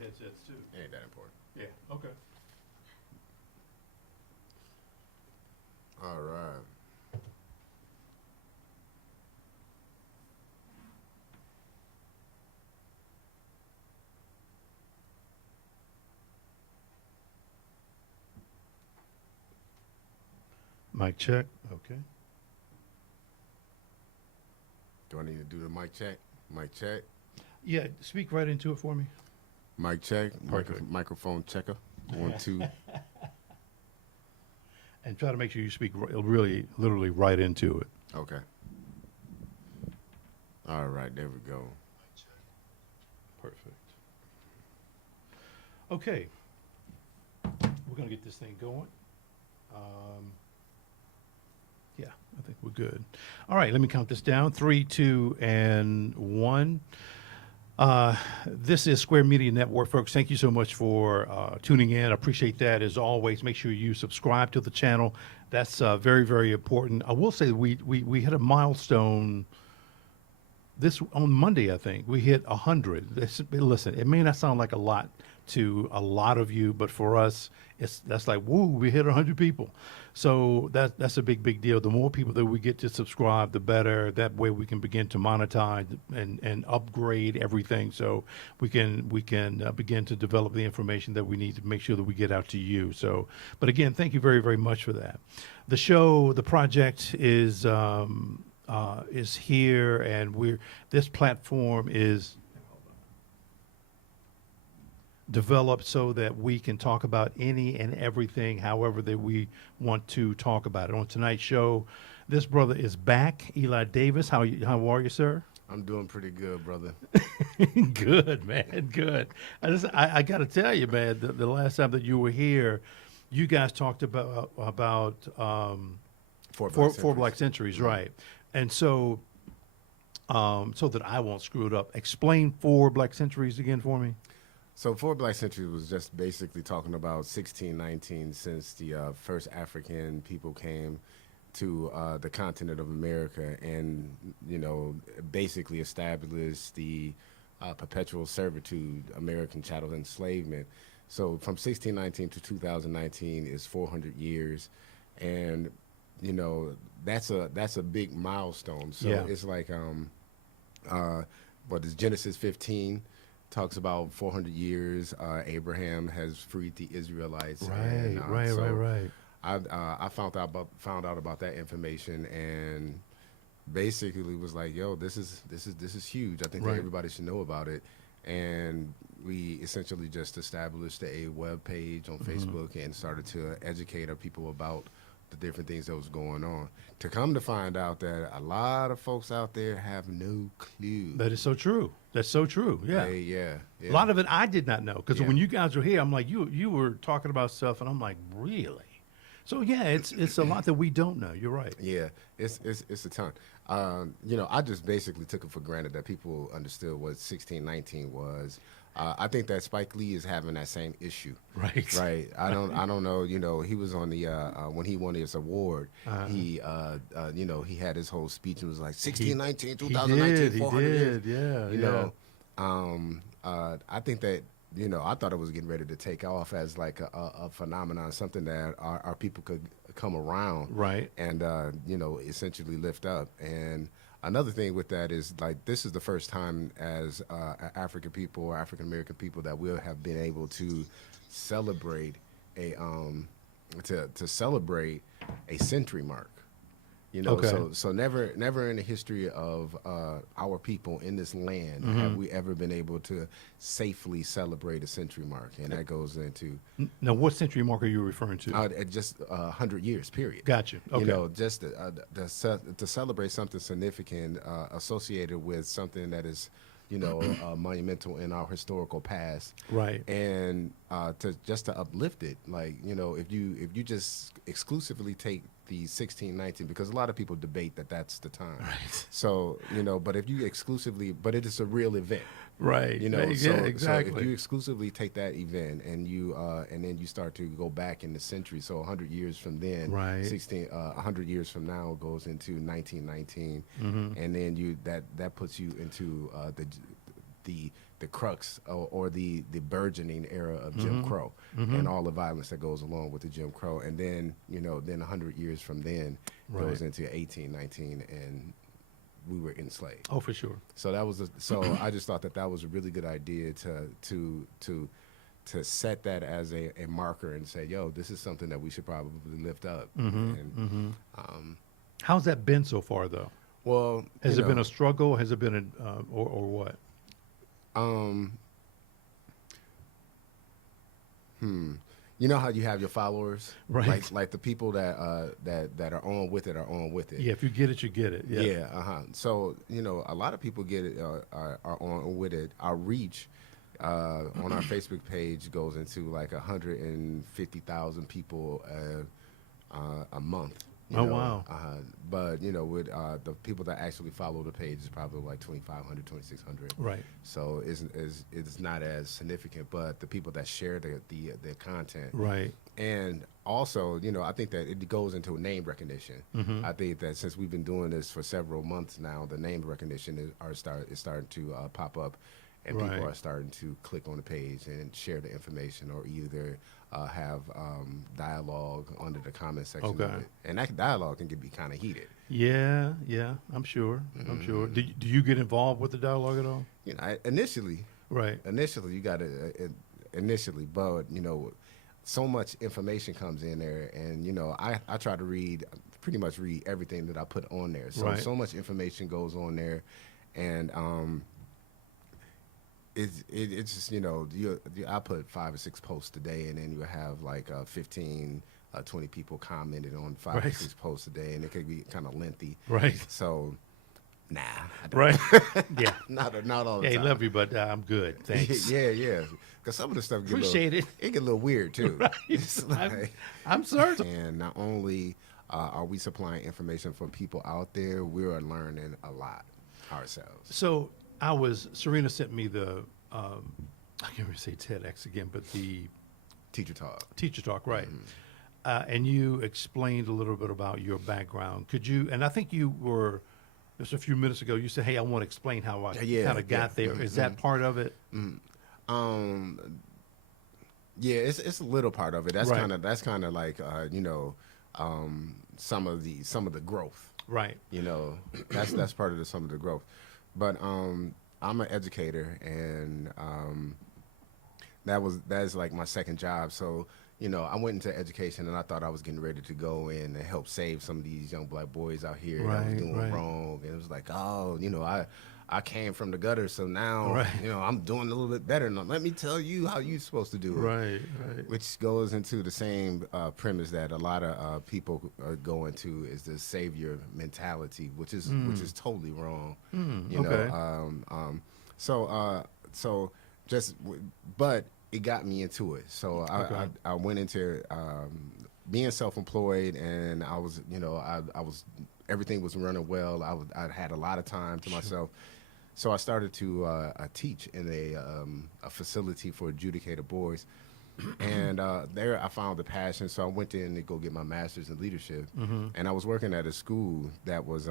headsets too. Ain't that important. Yeah. Okay. All right. Mic check. Okay. Do I need to do the mic check? Mic check. Yeah. Speak right into it for me. Mic check. Perfect. Microphone checker. 1, 2. And try to make sure you speak really, literally right into it. Okay. All right. There we go. Perfect. Okay. We're going to get this thing going. Yeah, I think we're good. All right, let me count this down. 3, 2, and 1. This is Square Media Network, folks. Thank you so much for tuning in. I appreciate that. As always, make sure you subscribe to the channel. That's very, very important. I will say we hit a milestone this on Monday, I think. We hit 100. Listen, it may not sound like a lot to a lot of you, but for us, that's like, woo, we hit 100 people. So that's a big deal. The more people that we get to subscribe, the better. That way we can begin to monetize and upgrade everything, so we can begin to develop the information that we need to make sure that we get out to you. So, but again, thank you very, very much for that. The show, the project is here, and this platform is developed so that we can talk about any and everything however that we want to talk about it. On tonight's show, this brother is back, Eli Davis. How are you, sir? I'm doing pretty good, brother. Good, man, good. I got to tell you, man, the last time that you were here, you guys talked about four black centuries, right? And so that I won't screw it up, explain 4 black centuries again for me. So 4 Black Centuries was just basically talking about 1619, since the first African people came to the continent of America and, basically established the perpetual servitude, American chattel enslavement. So from 1619 to 2019 is 400 years. And, that's a big milestone. So yeah. It's like, what is Genesis 15? Talks about 400 years. Abraham has freed the Israelites. Right. I found out about that information, and basically was like, "Yo, this is huge. I think that everybody should know about it." And we essentially just established a web page on Facebook and started to educate our people about the different things that was going on. To come to find out that a lot of folks out there have no clue. That is so true. That's so true. Yeah. Yeah. A lot of it I did not know, because when you guys were here, I'm like, you were talking about stuff, and I'm like, really? So yeah, it's a lot that we don't know. You're right. Yeah, it's a ton. I just basically took it for granted that people understood what 1619 was. I think that Spike Lee is having that same issue. Right. I don't know. He was on the when he won his award. He had his whole speech and was like 1619, 2019, 400 years. Yeah. I think that I thought it was getting ready to take off as like a phenomenon, something that our people could come around, right, and essentially lift up. And another thing with that is, like, this is the first time as African people, or African American people, that we'll have been able to celebrate a celebrate a century mark. So never in the history of our people in this land have we ever been able to safely celebrate a century mark, and that goes into. Now, what century mark are you referring to? Just 100 years, period. Gotcha. Okay. Just to celebrate something significant associated with something that is, monumental in our historical past. Right. And to uplift it, like, if you just exclusively take the 1619, because a lot of people debate that that's the time. Right. So, but if you exclusively, but it is a real event. Right. So exactly. if you exclusively take that event and you and then you start to go back in the century, so 100 years from then, right, 100 years from now goes into 1919, and then that puts you into the the crux or the burgeoning era of Jim Crow and all the violence that goes along with the Jim Crow. And then, then 100 years from then goes into 1819, and we were enslaved. Oh, for sure. So that was so I just thought that was a really good idea to set that as a marker and say, yo, this is something that we should probably lift up. How's that been so far, though? Well, has it been a struggle? Has it been or what? You know how you have your followers, right? Like the people that are on with it are on with it. Yeah, if you get it, you get it. Yeah. Yeah. So a lot of people get it, are on with it. Our reach on our Facebook page goes into like 150,000 people a month. Wow. But with the people that actually follow the page is probably like 2,500, 2,600. Right. So it's not as significant, but the people that share the content. Right. And also, I think that it goes into name recognition. I think that since we've been doing this for several months now, the name recognition is starting to pop up. And people are starting to click on the page and share the information, or either have dialogue under the comment section of it. And that dialogue can be kind of heated. Yeah, I'm sure. I'm sure. Do you get involved with the dialogue at all? Initially. Right. Initially, you got to but so much information comes in there, and I try to pretty much read everything that I put on there. So much information goes on there, and it's just I put 5 or 6 posts a day, and then you have like 15, 20 people commented on 5 or 6 posts a day, and it could be kind of lengthy. Right. So, nah. Right. Yeah. not all the time. Hey, love you, but I'm good. Thanks. Yeah. Because some of the stuff it get a little weird too. Right. It's like, I'm certain. And not only are we supplying information for people out there, we are learning a lot ourselves. So Serena sent me the, I can't remember say TEDx again, but the Teacher Talk. Teacher Talk, right. And you explained a little bit about your background. Could you, and I think you were, just a few minutes ago, you said, hey, I want to explain how I kind of got there. Is that part of it? Yeah, it's a little part of it. That's kind of like, some of the growth. Right. That's part of some of the growth. But I'm an educator, and that's like my second job. So I went into education, and I thought I was getting ready to go in and help save some of these young black boys out here that was doing wrong. And it was like, I came from the gutter, so now I'm doing a little bit better. Now let me tell you how you're supposed to do it. Right. Which goes into the same premise that a lot of people go into, is the savior mentality, which is totally wrong. But it got me into it. So I went into being self-employed, and I was everything was running well. I had a lot of time to myself. So I started to teach in a facility for adjudicated boys, and there I found the passion. So I went in to go get my master's in leadership, and I was working at a school that was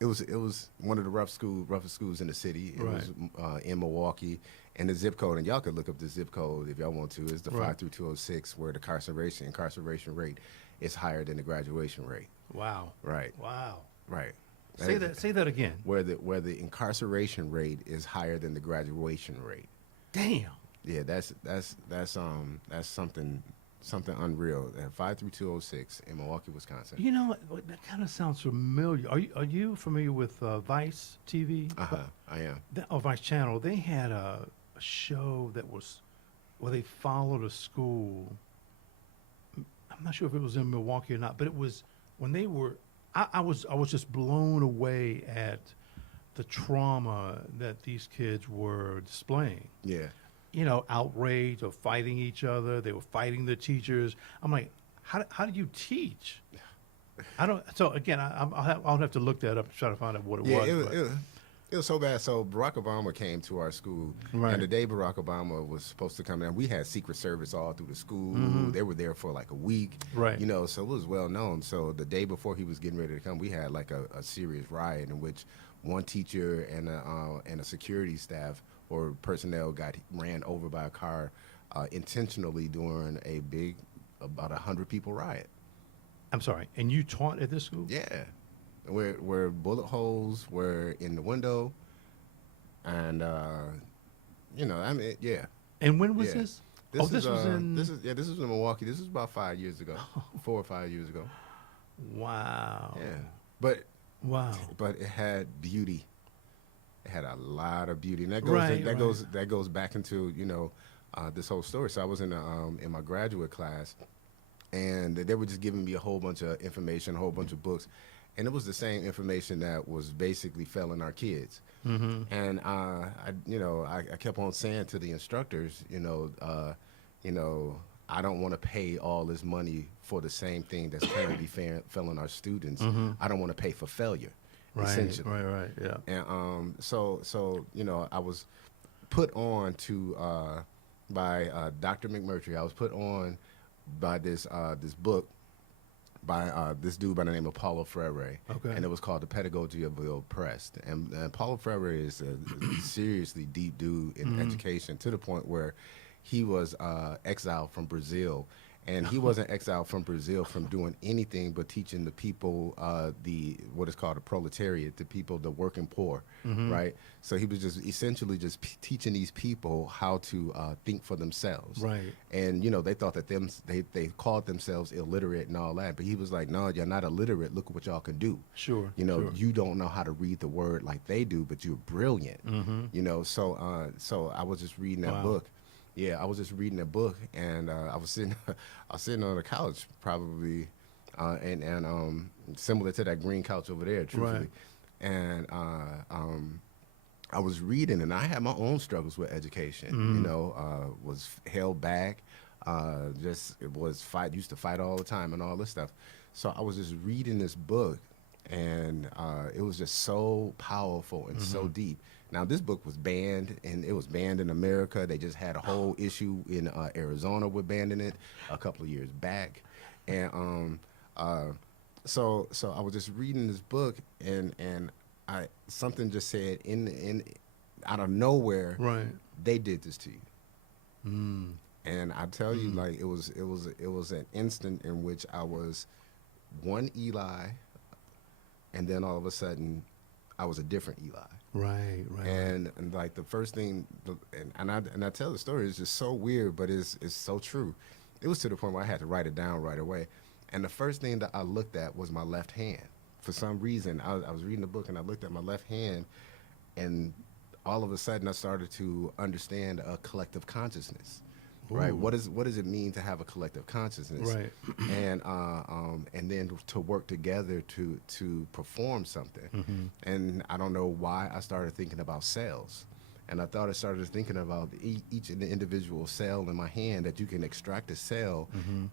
it was one of the roughest schools in the city. It was in Milwaukee, and the zip code, and y'all could look up the zip code if y'all want to, is the 53206, where the incarceration rate is higher than the graduation rate. Wow. Right. Wow. Right. Say that again. Where the incarceration rate is higher than the graduation rate. Damn. Yeah, that's something unreal. 53206 in Milwaukee, Wisconsin. That kind of sounds familiar. Are you familiar with Vice TV? I am. Vice Channel. They had a show that was where they followed a school. I'm not sure if it was in Milwaukee or not, but it was when they were. I was just blown away at the trauma that these kids were displaying. Yeah. Outrage or fighting each other. They were fighting the teachers. I'm like, how do you teach? I don't. So again, I'll have to look that up to try to find out what it was. It was so bad. So Barack Obama came to our school, and the day Barack Obama was supposed to come in, we had Secret Service all through the school. They were there for like a week, so it was well known. So the day before he was getting ready to come, we had like a serious riot in which one teacher and a security staff or personnel got ran over by a car intentionally during a big, about 100 people riot. I'm sorry. And you taught at this school? Yeah, where bullet holes were in the window, and I mean, yeah, And when was yeah. this? Oh, this was in. This was in Milwaukee. This was about 5 years ago, 4 or 5 years ago. Wow. Yeah, but Wow. but it had beauty. It had a lot of beauty, and that goes Right, right. that goes back into this whole story. So I was in my graduate class, and they were just giving me a whole bunch of information, a whole bunch of books, and it was the same information that was basically failing our kids. Mm-hmm. And I kept on saying to the instructors, I don't want to pay all this money for the same thing that's currently failing our students. Mm-hmm. I don't want to pay for failure, Right. essentially. Right. Yeah. And so I was put on to by Dr. McMurtry. I was put on by this book by this dude by the name of Paulo Freire. Okay. And it was called The Pedagogy of the Oppressed. And Paulo Freire is a seriously deep dude in education, to the point where he was exiled from Brazil. And he wasn't exiled from Brazil from doing anything but teaching the people what is called a proletariat, the people, the working poor, right? So he was just essentially just teaching these people how to think for themselves, Right. And they thought that they called themselves illiterate and all that, but he was like, no, you're not illiterate. Look at what y'all can do. Sure. You don't know how to read the word like they do, but you're brilliant. So I was just reading that Wow. book. Yeah, I was just reading a book, and I was sitting on the couch, probably, and similar to that green couch over there, truthfully. Right. And I was reading, and I had my own struggles with education. Was held back, used to fight all the time, and all this stuff. So I was just reading this book, and it was just so powerful and so deep. Now, this book was banned, and it was banned in America. They just had a whole issue in Arizona with banning it a couple of years back. And so I was just reading this book, and something just said in out of nowhere, Right. they did this to you. And I tell you, like, it was an instant in which I was one Eli, and then all of a sudden, I was a different Eli. Right. And like the first thing, and I tell the story, it's just so weird, but it's so true. It was to the point where I had to write it down right away. And the first thing that I looked at was my left hand. For some reason, I was reading the book, and I looked at my left hand, and all of a sudden I started to understand a collective consciousness. Right. Ooh. What does it mean to have a collective consciousness? Right. And then to work together to perform something. And I don't know why I started thinking about cells. And I started thinking about each individual cell in my hand, that you can extract a cell,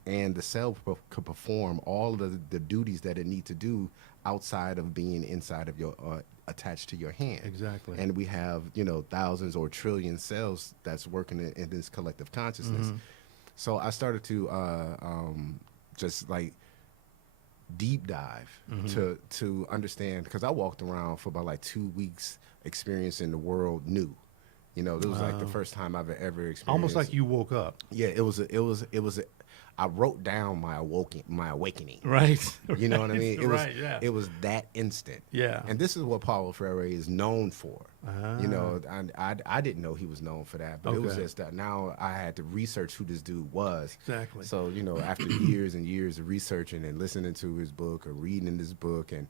and the cell could perform all of the duties that it needs to do outside of being inside of your attached to your hand. Exactly. And we have thousands or trillion cells that's working in this collective consciousness. So I started to just like deep dive to understand, because I walked around for about like 2 weeks experiencing the world new. It was like the first time I've ever experienced. Almost like you woke up. Yeah, it was. I wrote down my awakening. Right. You know what I mean? Right, yeah. It was that instant. Yeah. And this is what Paulo Freire is known for. Ah. I didn't know he was known for that, but it was Okay. just that now I had to research who this dude was. Exactly. So, after years and years of researching and listening to his book or reading this book and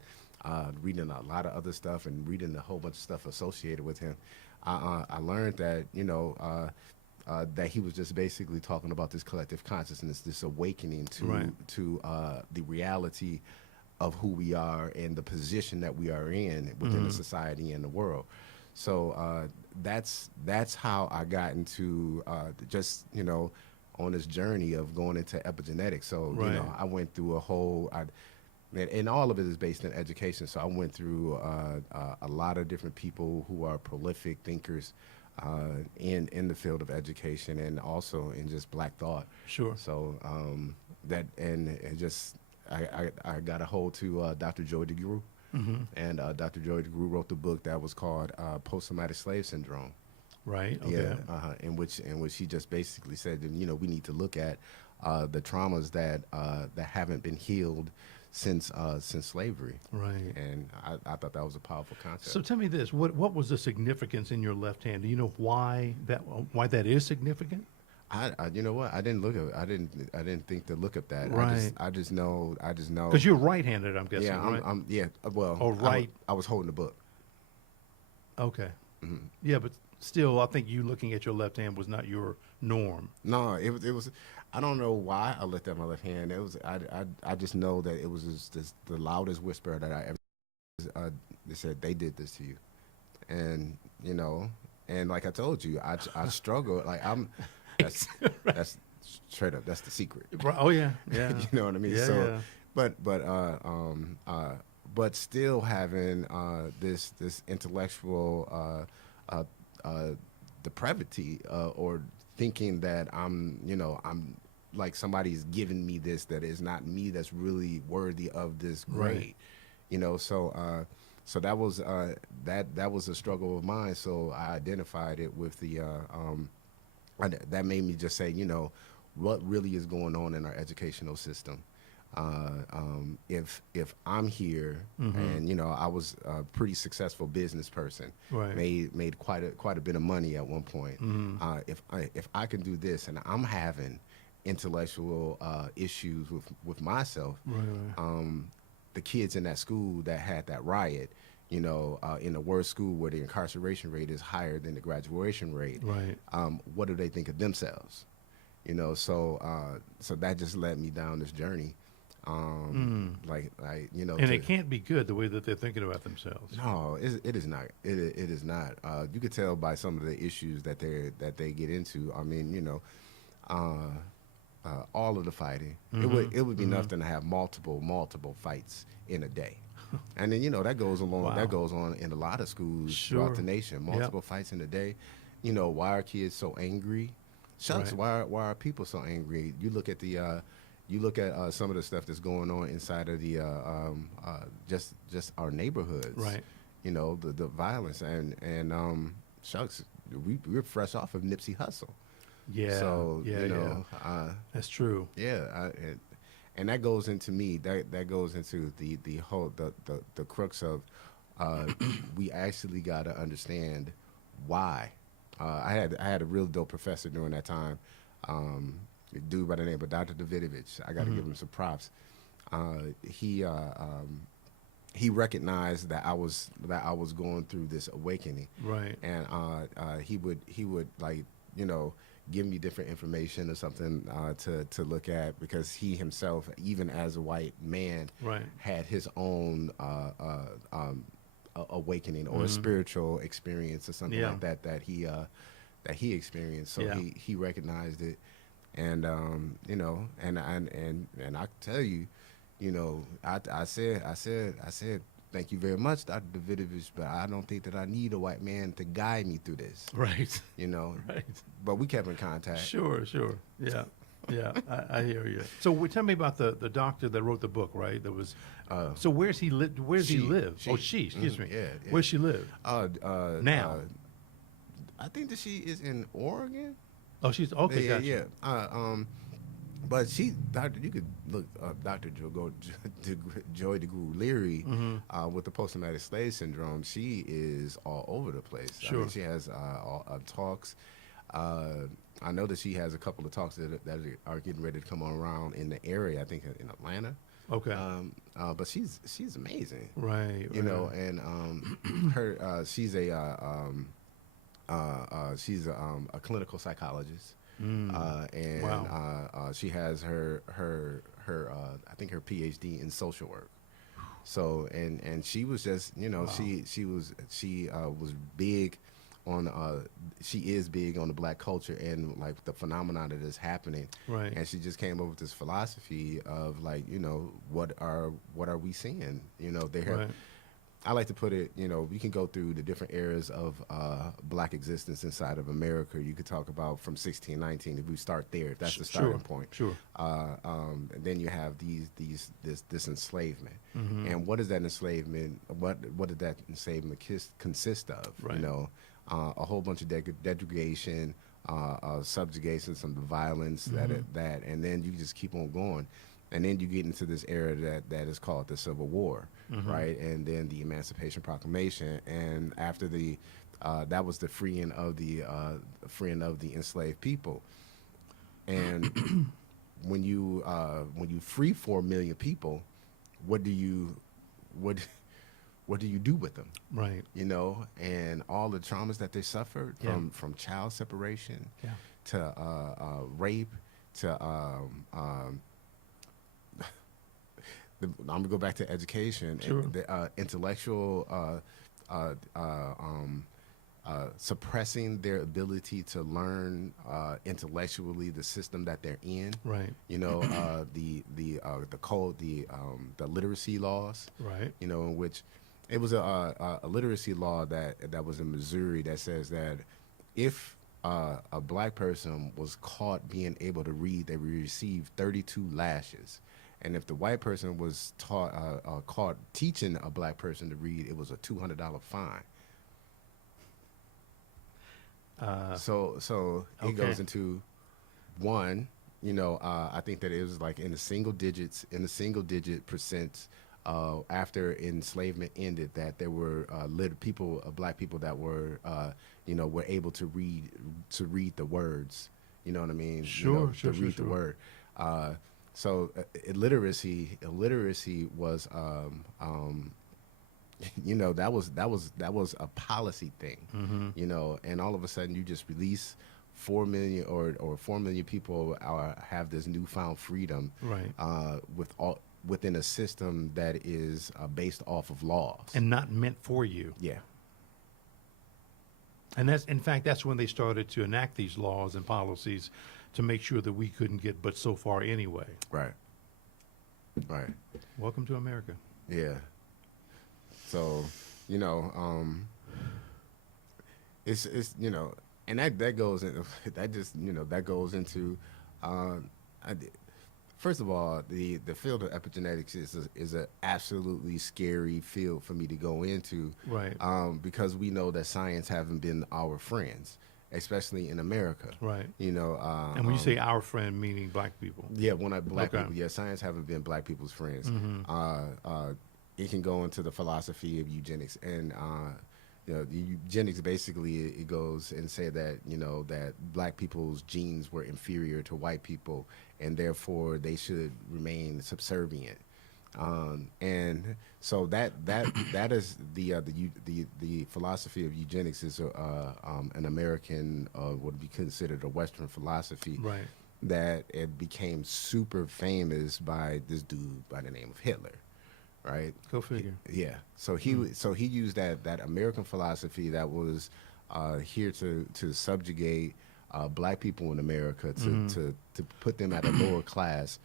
reading a lot of other stuff and reading a whole bunch of stuff associated with him, I learned that, that he was just basically talking about this collective consciousness, this awakening to the reality of who we are and the position that we are in within the society and the world. So that's how I got into on this journey of going into epigenetics. So Right. I went through a whole. And all of it is based in education. So I went through a lot of different people who are prolific thinkers in the field of education, and also in just Black thought. Sure. So I got a hold to Dr. Joy DeGruy, and Dr. Joy DeGruy wrote the book that was called Post-Traumatic Slave Syndrome. Right. Yeah, Okay. in which he just basically said, that, we need to look at the traumas that haven't been healed since slavery, Right. and I thought that was a powerful concept. So tell me this: what was the significance in your left hand? Do you know why that is significant? You know what? I didn't look at. I didn't think to look at that. Right. I just know. Because you're right-handed, I'm guessing, Yeah, right? yeah. Well, Or right. I was holding the book. Okay. Hmm. Yeah, but still, I think you looking at your left hand was not your norm. No, it was. I don't know why I looked at my left hand. It was. I just know that it was just the loudest whisper that I ever. They said they did this to you, and and like I told you, I struggle. Like that's that's straight up. That's the secret. Right. Oh yeah, yeah. You know what I mean? Yeah, So, yeah. but still having this intellectual depravity, or thinking that I'm like somebody's giving me this that is not me, that's really worthy of this grade. Right. So that was that was a struggle of mine. So I identified it with that made me just say, what really is going on in our educational system. If I'm here, and I was a pretty successful business person, Right. made quite a bit of money at one point. If I can do this, and I'm having intellectual issues with myself, Right. Right. the kids in that school that had that riot, in the worst school where the incarceration rate is higher than the graduation rate, Right. what do they think of themselves? So that just led me down this journey. Like, And it can't be good the way that they're thinking about themselves. no, it is not. It is not. You could tell by some of the issues that they get into. I mean, all of the fighting. It would be nothing to have multiple fights in a day. And then that goes along. Wow. That goes on in a lot of schools Sure. throughout the nation. Multiple fights in a day. Why are kids so angry? Shucks, Right. why are people so angry? You look at some of the stuff that's going on inside of the just our neighborhoods. Right. The violence, and shucks, we're fresh off of Nipsey Hussle. Yeah. So yeah. That's true. and that goes into me. That goes into the whole the crux of we actually got to understand why. I had a real dope professor during that time, a dude by the name of Dr. Davidovich. I got to give him some props. He recognized that I was going through this awakening, Right. and he would like give me different information or something to look at, because he himself, even as a white man, Right. had his own awakening or a spiritual experience or something Yeah. like that he experienced. So Yeah. he recognized it, and and I tell you, I said thank you very much, Dr. Davidovich, but I don't think that I need a white man to guide me through this. Right. Right. But we kept in contact. Sure. Yeah. Yeah. I hear you. So tell me about the doctor that wrote the book, right? That was. So where's he live? Where's he live? Excuse me. Yeah. Where's she live? Now. I think that she is in Oregon. Oh, she's okay. Yeah, Gotcha. yeah. But you could look up Dr. Joy DeGruy Leary with the post-traumatic slave syndrome. She is all over the place. Sure. I mean, she has talks. I know that she has a couple of talks that are getting ready to come around in the area. I think in Atlanta. Okay. But she's amazing. Right. And her she's a clinical psychologist. And Wow. she has her I think her PhD in social work. So and she was just Wow. she was big on she is big on the black culture and like the phenomenon that is happening. Right. And she just came up with this philosophy of like what are we seeing? They have. Right. I like to put it, we can go through the different eras of black existence inside of America. You could talk about from 1619, if we start there, if that's the starting point. Sure. And then you have this enslavement. Mm-hmm. And what is that enslavement? What did that enslavement consist of? Right. a whole bunch of degradation, subjugation, some violence, that, and then you just keep on going. And then you get into this era that is called the Civil War, right? And then the Emancipation Proclamation, and after that was the freeing of the enslaved people. And when you free 4 million people, what do you do with them? Right. You know, and all the traumas that they suffered from child separation to rape to I'm gonna go back to education. Sure. The intellectual suppressing their ability to learn intellectually the system that they're in. Right. You know, the code, the literacy laws. Right. You know, in which it was a literacy law that was in Missouri that says that if a black person was caught being able to read, they would receive 32 lashes. And if the white person was caught teaching a black person to read, it was a $200 fine. So it okay. goes into one. You know, I think that it was like in the single digit percent after enslavement ended, that there were black people that were were able to read the words. You know what I mean? Sure. To read the word. So illiteracy was that was a policy thing, you know, and all of a sudden you just release 4 million or 4 million people have this newfound freedom, right, within a system that is based off of laws and not meant for you. Yeah. And that's when they started to enact these laws and policies to make sure that we couldn't get but so far anyway. Right. Welcome to America. Yeah. So, you know, it's you know, and that goes into that goes into first of all, the field of epigenetics is a absolutely scary field for me to go into, right? Because we know that science haven't been our friends, especially in America, right? You know, and when you say our friend, meaning black people, yeah, black people, yeah, science haven't been black people's friends. It can go into the philosophy of eugenics, and the eugenics basically it goes and say that that black people's genes were inferior to white people, and therefore they should remain subservient. And so that is the philosophy of eugenics is an American would be considered a Western philosophy, right? That it became super famous by this dude by the name of Hitler. Right. Go figure. Yeah. So he used that American philosophy that was here to subjugate black people in America to put them at a lower class,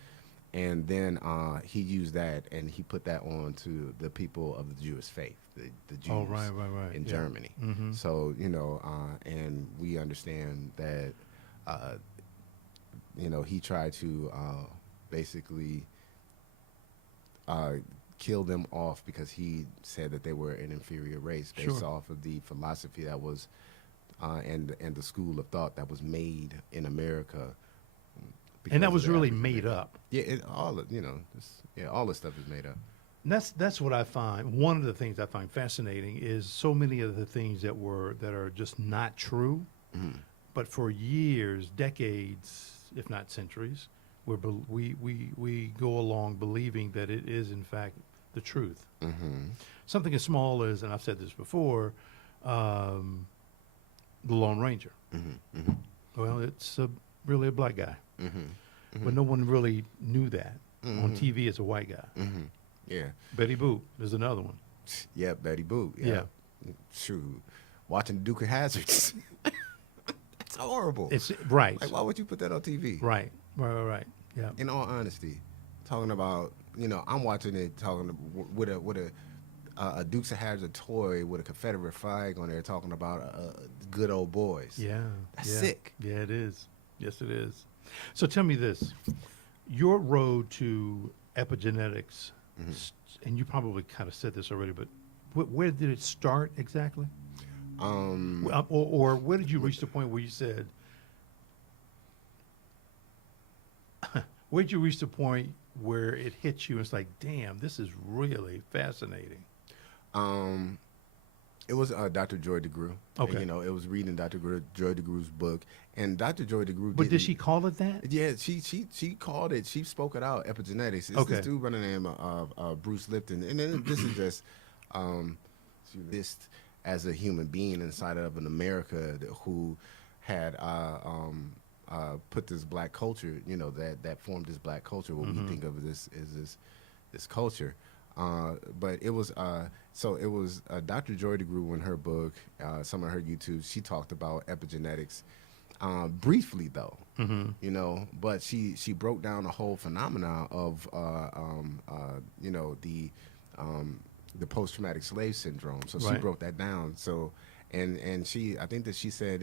and then he used that and he put that on to the people of the Jewish faith, the Jews. Oh, right. In yeah. Germany. So and we understand that he tried to basically kill them off because he said that they were an inferior race based off of the philosophy that was and the school of thought that was made in America. And that was really made up. Yeah, all this stuff is made up. And that's what I find. One of the things I find fascinating is so many of the things that are just not true, but for years, decades, if not centuries, we go along believing that it is in fact the truth. Something as small as, and I've said this before, the Lone Ranger. Well, it's really a black guy, but no one really knew that. On TV, it's a white guy. Yeah. Betty Boop is another one. Yeah, Betty Boop. Yeah. Shoot, watching Duke of Hazzards. It's horrible. It's right. Like, why would you put that on TV? Right. Yeah. In all honesty, talking about, I'm watching it with a Dukes of Hazzard toy with a Confederate flag on there, talking about good old boys. Yeah. That's sick. Yeah, it is. Yes, it is. So tell me this: your road to epigenetics, and you probably kind of said this already, but where did it start exactly? Or where did you reach the point where you said, where did you reach the point where it hit you? It's like, damn, this is really fascinating. Um, it was Dr. Joy DeGruy. Okay. It was reading Joy DeGruw's book, and Dr. Joy DeGruy. But did she call it that? Yeah, she called it. She spoke it out. Epigenetics. It's Okay. this dude by the name of Bruce Lipton, and then this is just this as a human being inside of an America who had put this black culture, that formed this black culture. What we think of this is this culture. But it was it was Dr. Joy DeGruy in her book, some of her YouTube. She talked about epigenetics briefly, though, but she broke down the whole phenomena of the post-traumatic slave syndrome. So she Right. broke that down. So and I think that she said,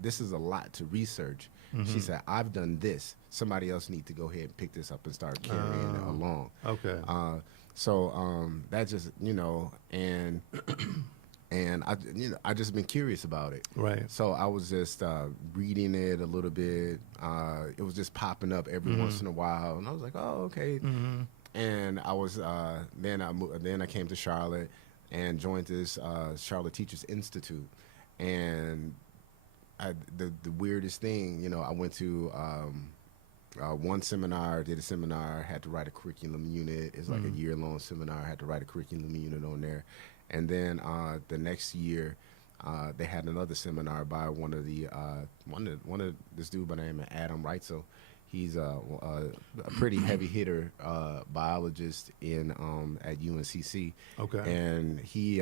this is a lot to research. She said, I've done this. Somebody else need to go ahead and pick this up and start carrying it along. Okay. That just, and I just been curious about it. Right. So I was just reading it a little bit. It was just popping up every once in a while, and I was like, oh, okay. And I was then I came to Charlotte and joined this Charlotte Teachers Institute, and the weirdest thing, I went to one seminar, did a seminar, had to write a curriculum unit. It's like a year-long seminar. I had to write a curriculum unit on there. And then the next year, they had another seminar by one of this dude by the name of Adam Reitzel. He's a pretty heavy hitter biologist in at UNCC. Okay. And he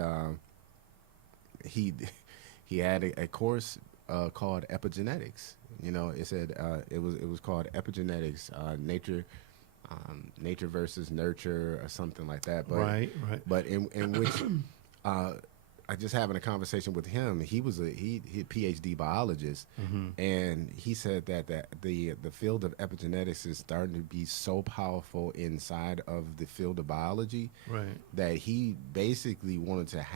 had a course called Epigenetics. It said it was called Epigenetics, nature versus nurture, or something like that. But, Right. But in which I just having a conversation with him. He was a PhD biologist, and he said that the field of epigenetics is starting to be so powerful inside of the field of biology, Right. that he basically wanted to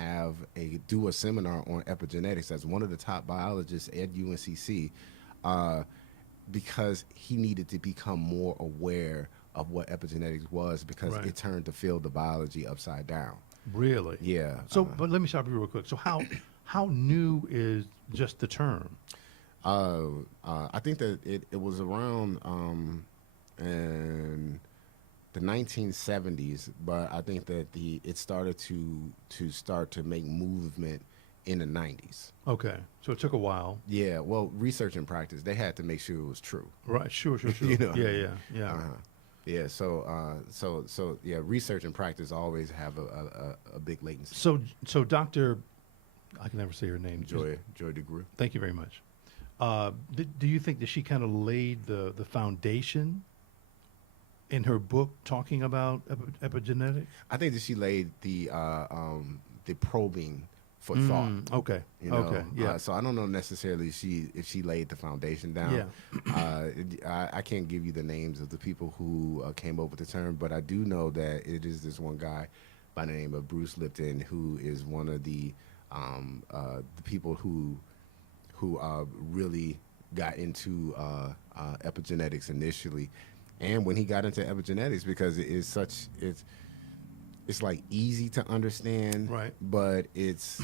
do a seminar on epigenetics as one of the top biologists at UNCC, because he needed to become more aware of what epigenetics was, because Right. it turned the field of biology upside down. Really? Yeah. So, but let me stop you real quick. So, how new is just the term? I think that it was around in the 1970s, but I think that it started to make movement in the 90s. Okay. So it took a while. Yeah. Well, research and practice, they had to make sure it was true. Right. Sure. Yeah. Yeah. So yeah, research and practice always have a big latency. So Dr. I can never say her name. Joy DeGruy. Thank you very much. Do you think that she kind of laid the foundation in her book talking about epigenetics? I think that she laid the probing for thought. Okay. Okay. Yeah. So I don't know necessarily if she laid the foundation down. Yeah. I can't give you the names of the people who came up with the term, but I do know that it is this one guy by the name of Bruce Lipton, who is one of the people who really got into epigenetics initially. And when he got into epigenetics, because it's like easy to understand, Right. but it's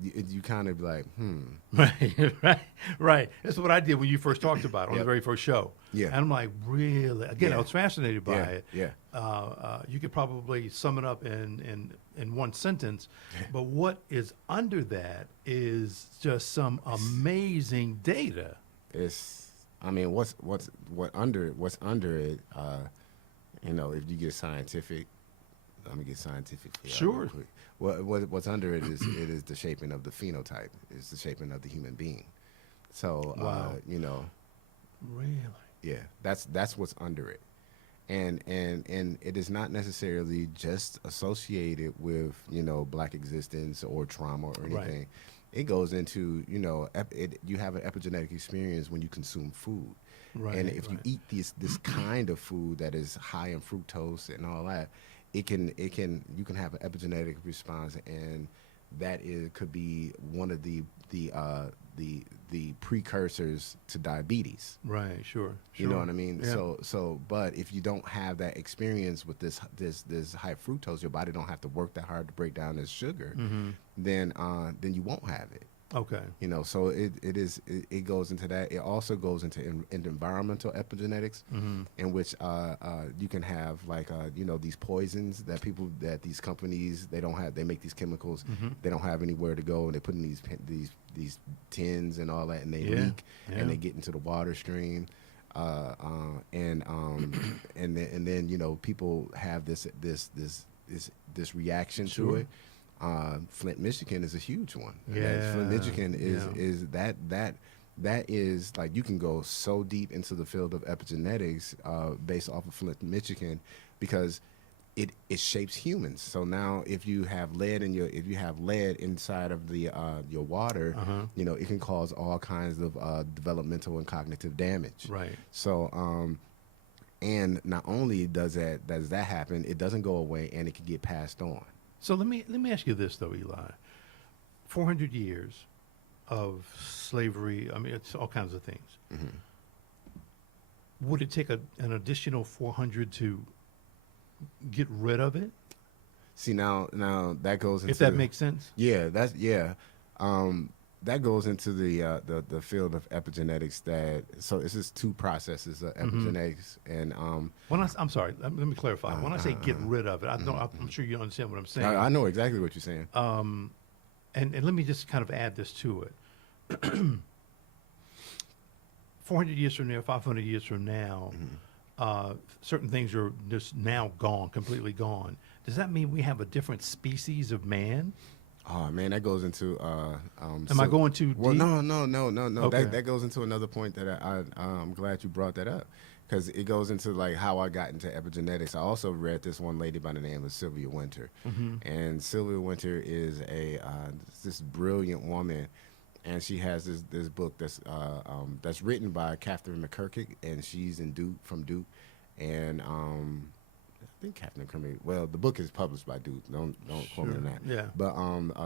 you kind of like, Right. That's what I did when you first talked about it on the Yep. very first show. Yeah. And I'm like, really? Again, I Yeah. was fascinated by Yeah, it. yeah. You could probably sum it up in one sentence, but what is under that is just some amazing data. What's under it, if you get scientific, I'm gonna get scientific for y'all Sure. real quick. What's under it is the shaping of the phenotype, is the shaping of the human being. So Wow. Really? yeah, that's what's under it. And it is not necessarily just associated with, black existence or trauma or anything. Right. It goes into, you have an epigenetic experience when you consume food. Right. And if you right. eat this kind of food that is high in fructose and all that, it can you can have an epigenetic response, and could be one of the precursors to diabetes. Right. Sure. You know what I mean? Yeah. But if you don't have that experience with this high fructose, your body don't have to work that hard to break down this sugar. Then you won't have it. Okay. You know, so it goes into that. It also goes into environmental epigenetics, in which you can have like these poisons that these companies they make these chemicals, they don't have anywhere to go, and they put in these tins and all that, and they leak and they get into the water stream, and then people have this reaction to it. Flint, Michigan is a huge one. Yeah. Flint, Michigan is that is like, you can go so deep into the field of epigenetics based off of Flint, Michigan, because it shapes humans. So now if you have lead inside of the your water, it can cause all kinds of developmental and cognitive damage. Right. So and not only does that happen, it doesn't go away, and it can get passed on. So let me ask you this though, Eli. 400 years of slavery. I mean, it's all kinds of things. Would it take an additional 400 to get rid of it? See, now that goes into, if that makes sense. Yeah, that goes into the field of epigenetics. So this is two processes of epigenetics, and I'm sorry. Let me clarify. When I say get rid of it, I'm sure you understand what I'm saying. I know exactly what you're saying. And let me just kind of add this to it. 400 years from now, 500 years from now, certain things are just now gone, completely gone. Does that mean we have a different species of man? Oh man, that goes into. Am I going too deep? Well, no. Okay. That goes into another point that I'm glad you brought that up, because it goes into like how I got into epigenetics. I also read this one lady by the name of Sylvia Wynter, and Sylvia Wynter is this brilliant woman, and she has this book that's written by Catherine McKirkig, and she's from Duke, and I think Captain Crummy. Well, the book is published by Duke. Don't quote me on that. Yeah. But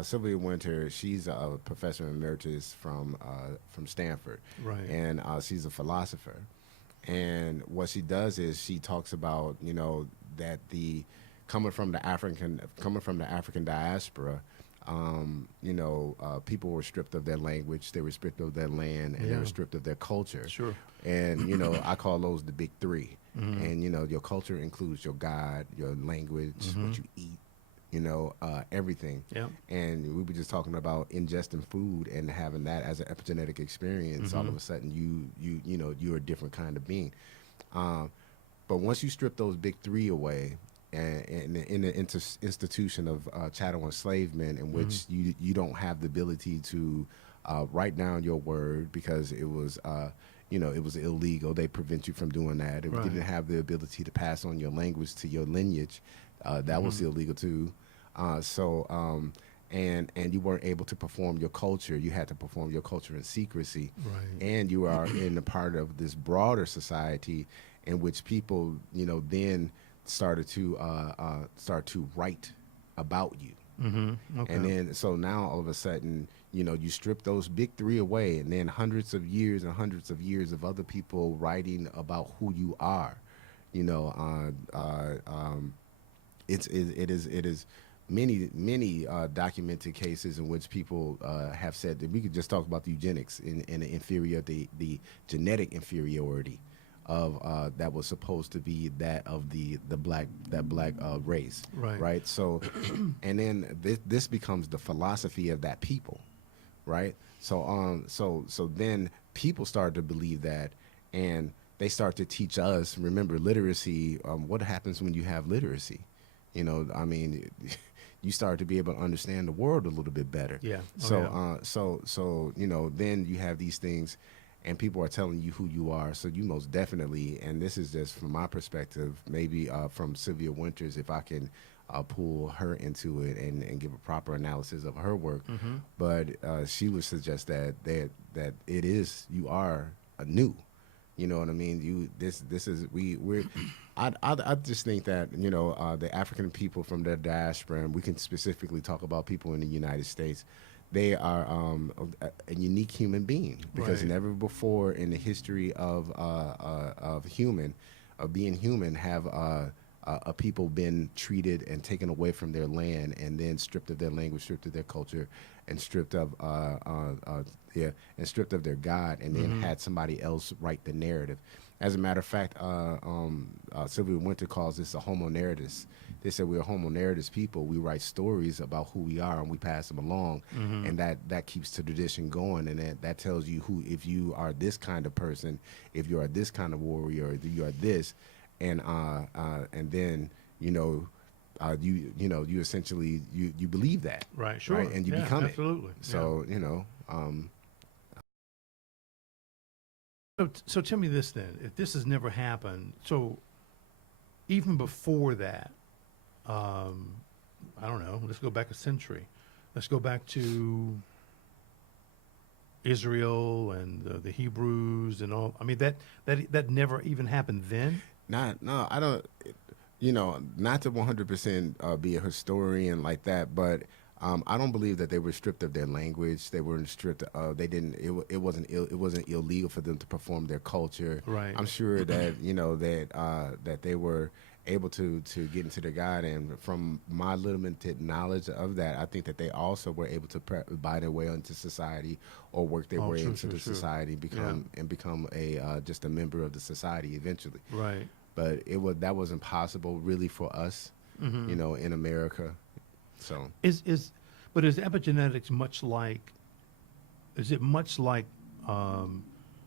Sylvia Wynter, she's a professor emeritus from Stanford. Right. And she's a philosopher. And what she does is she talks about that coming from the African diaspora, people were stripped of their language, they were stripped of their land, and they were stripped of their culture. Sure. And I call those the big three. And your culture includes your God, your language, what you eat, everything. Yeah. And we were just talking about ingesting food and having that as an epigenetic experience. All of a sudden, you're a different kind of being. But once you strip those big three away, and in the institution of chattel enslavement, in which you don't have the ability to write down your word because it was it was illegal. They prevent you from doing that. If you didn't have the ability to pass on your language to your lineage, that was illegal too. And you weren't able to perform your culture. You had to perform your culture in secrecy. Right. And you are in a part of this broader society in which people, then started to write about you. Okay. And then, so now all of a sudden, you strip those big three away, and then hundreds of years and hundreds of years of other people writing about who you are. It is many documented cases in which people have said that we could just talk about the eugenics in the genetic inferiority of that was supposed to be that of the black race, right? So, and then this becomes the philosophy of that people, right? So so then people start to believe that, and they start to teach us. Remember, literacy. What happens when you have literacy? You start to be able to understand the world a little bit better. Yeah. So then you have these things, and people are telling you who you are. So you most definitely, and this is just from my perspective, maybe from Sylvia Wynter's, if I can pull her into it and give a proper analysis of her work. But she would suggest that you are new. You know what I mean? We're I just think that the African people from the diaspora, and we can specifically talk about people in the United States. They are a unique human being because Right. never before in the history of being human, have a people been treated and taken away from their land and then stripped of their language, stripped of their culture, and stripped of and stripped of their God, and then had somebody else write the narrative. As a matter of fact, Sylvia Winter calls this a homo narratus. They said we're homo narratus people. We write stories about who we are and we pass them along, and that keeps the tradition going. And that tells you who, if you are this kind of person, if you are this kind of warrior, if you are this, and then you essentially you believe that, Right. Sure. right, and you Yeah, become absolutely. it. So So tell me this then: if this has never happened, so even before that, I don't know. Let's go back a century. Let's go back to Israel and the Hebrews and all. I mean, that never even happened then. no, I don't. Not to 100% be a historian like that, but I don't believe that they were stripped of their language. They weren't stripped. They didn't. It wasn't illegal for them to perform their culture. Right. I'm sure that that they were able to get into their God, and from my limited knowledge of that, I think that they also were able to buy their way into society or work their way into the society, become a just a member of the society eventually. Right. But that wasn't possible really for us, in America. So But is epigenetics much like? Is it much like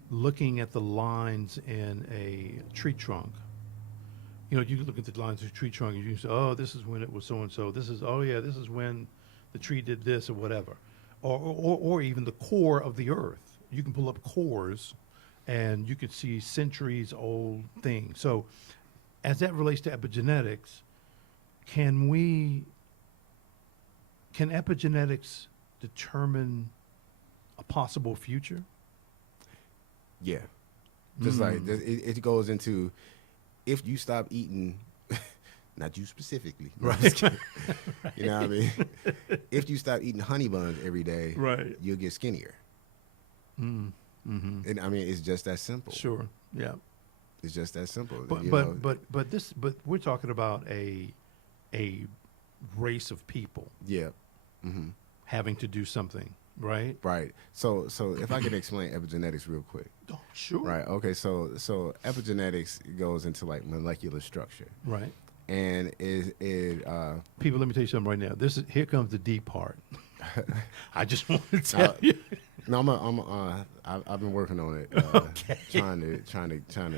looking at the lines in a tree trunk? You look at the lines of a tree trunk and you say, "Oh, this is when it was so and so. This is this is when the tree did this or whatever," or even the core of the earth. You can pull up cores, and you can see centuries old things. So, as that relates to epigenetics, can epigenetics determine a possible future? yeah, just like it goes into, if you stop eating, not you specifically, no, I'm just kidding. You know what I mean? If you stop eating honey buns every day, Right. you'll get skinnier. Mm-hmm. And I mean, it's just that simple. Sure. Yeah. It's just that simple. But we're talking about a race of people Yeah. having to do something, right? Right. So if I can explain epigenetics real quick. Oh, sure. Right. Okay. So epigenetics goes into like molecular structure, Right. and People, let me tell you something right now. Here comes the deep part. I just want to tell you. No, I've been working on it. Okay. Trying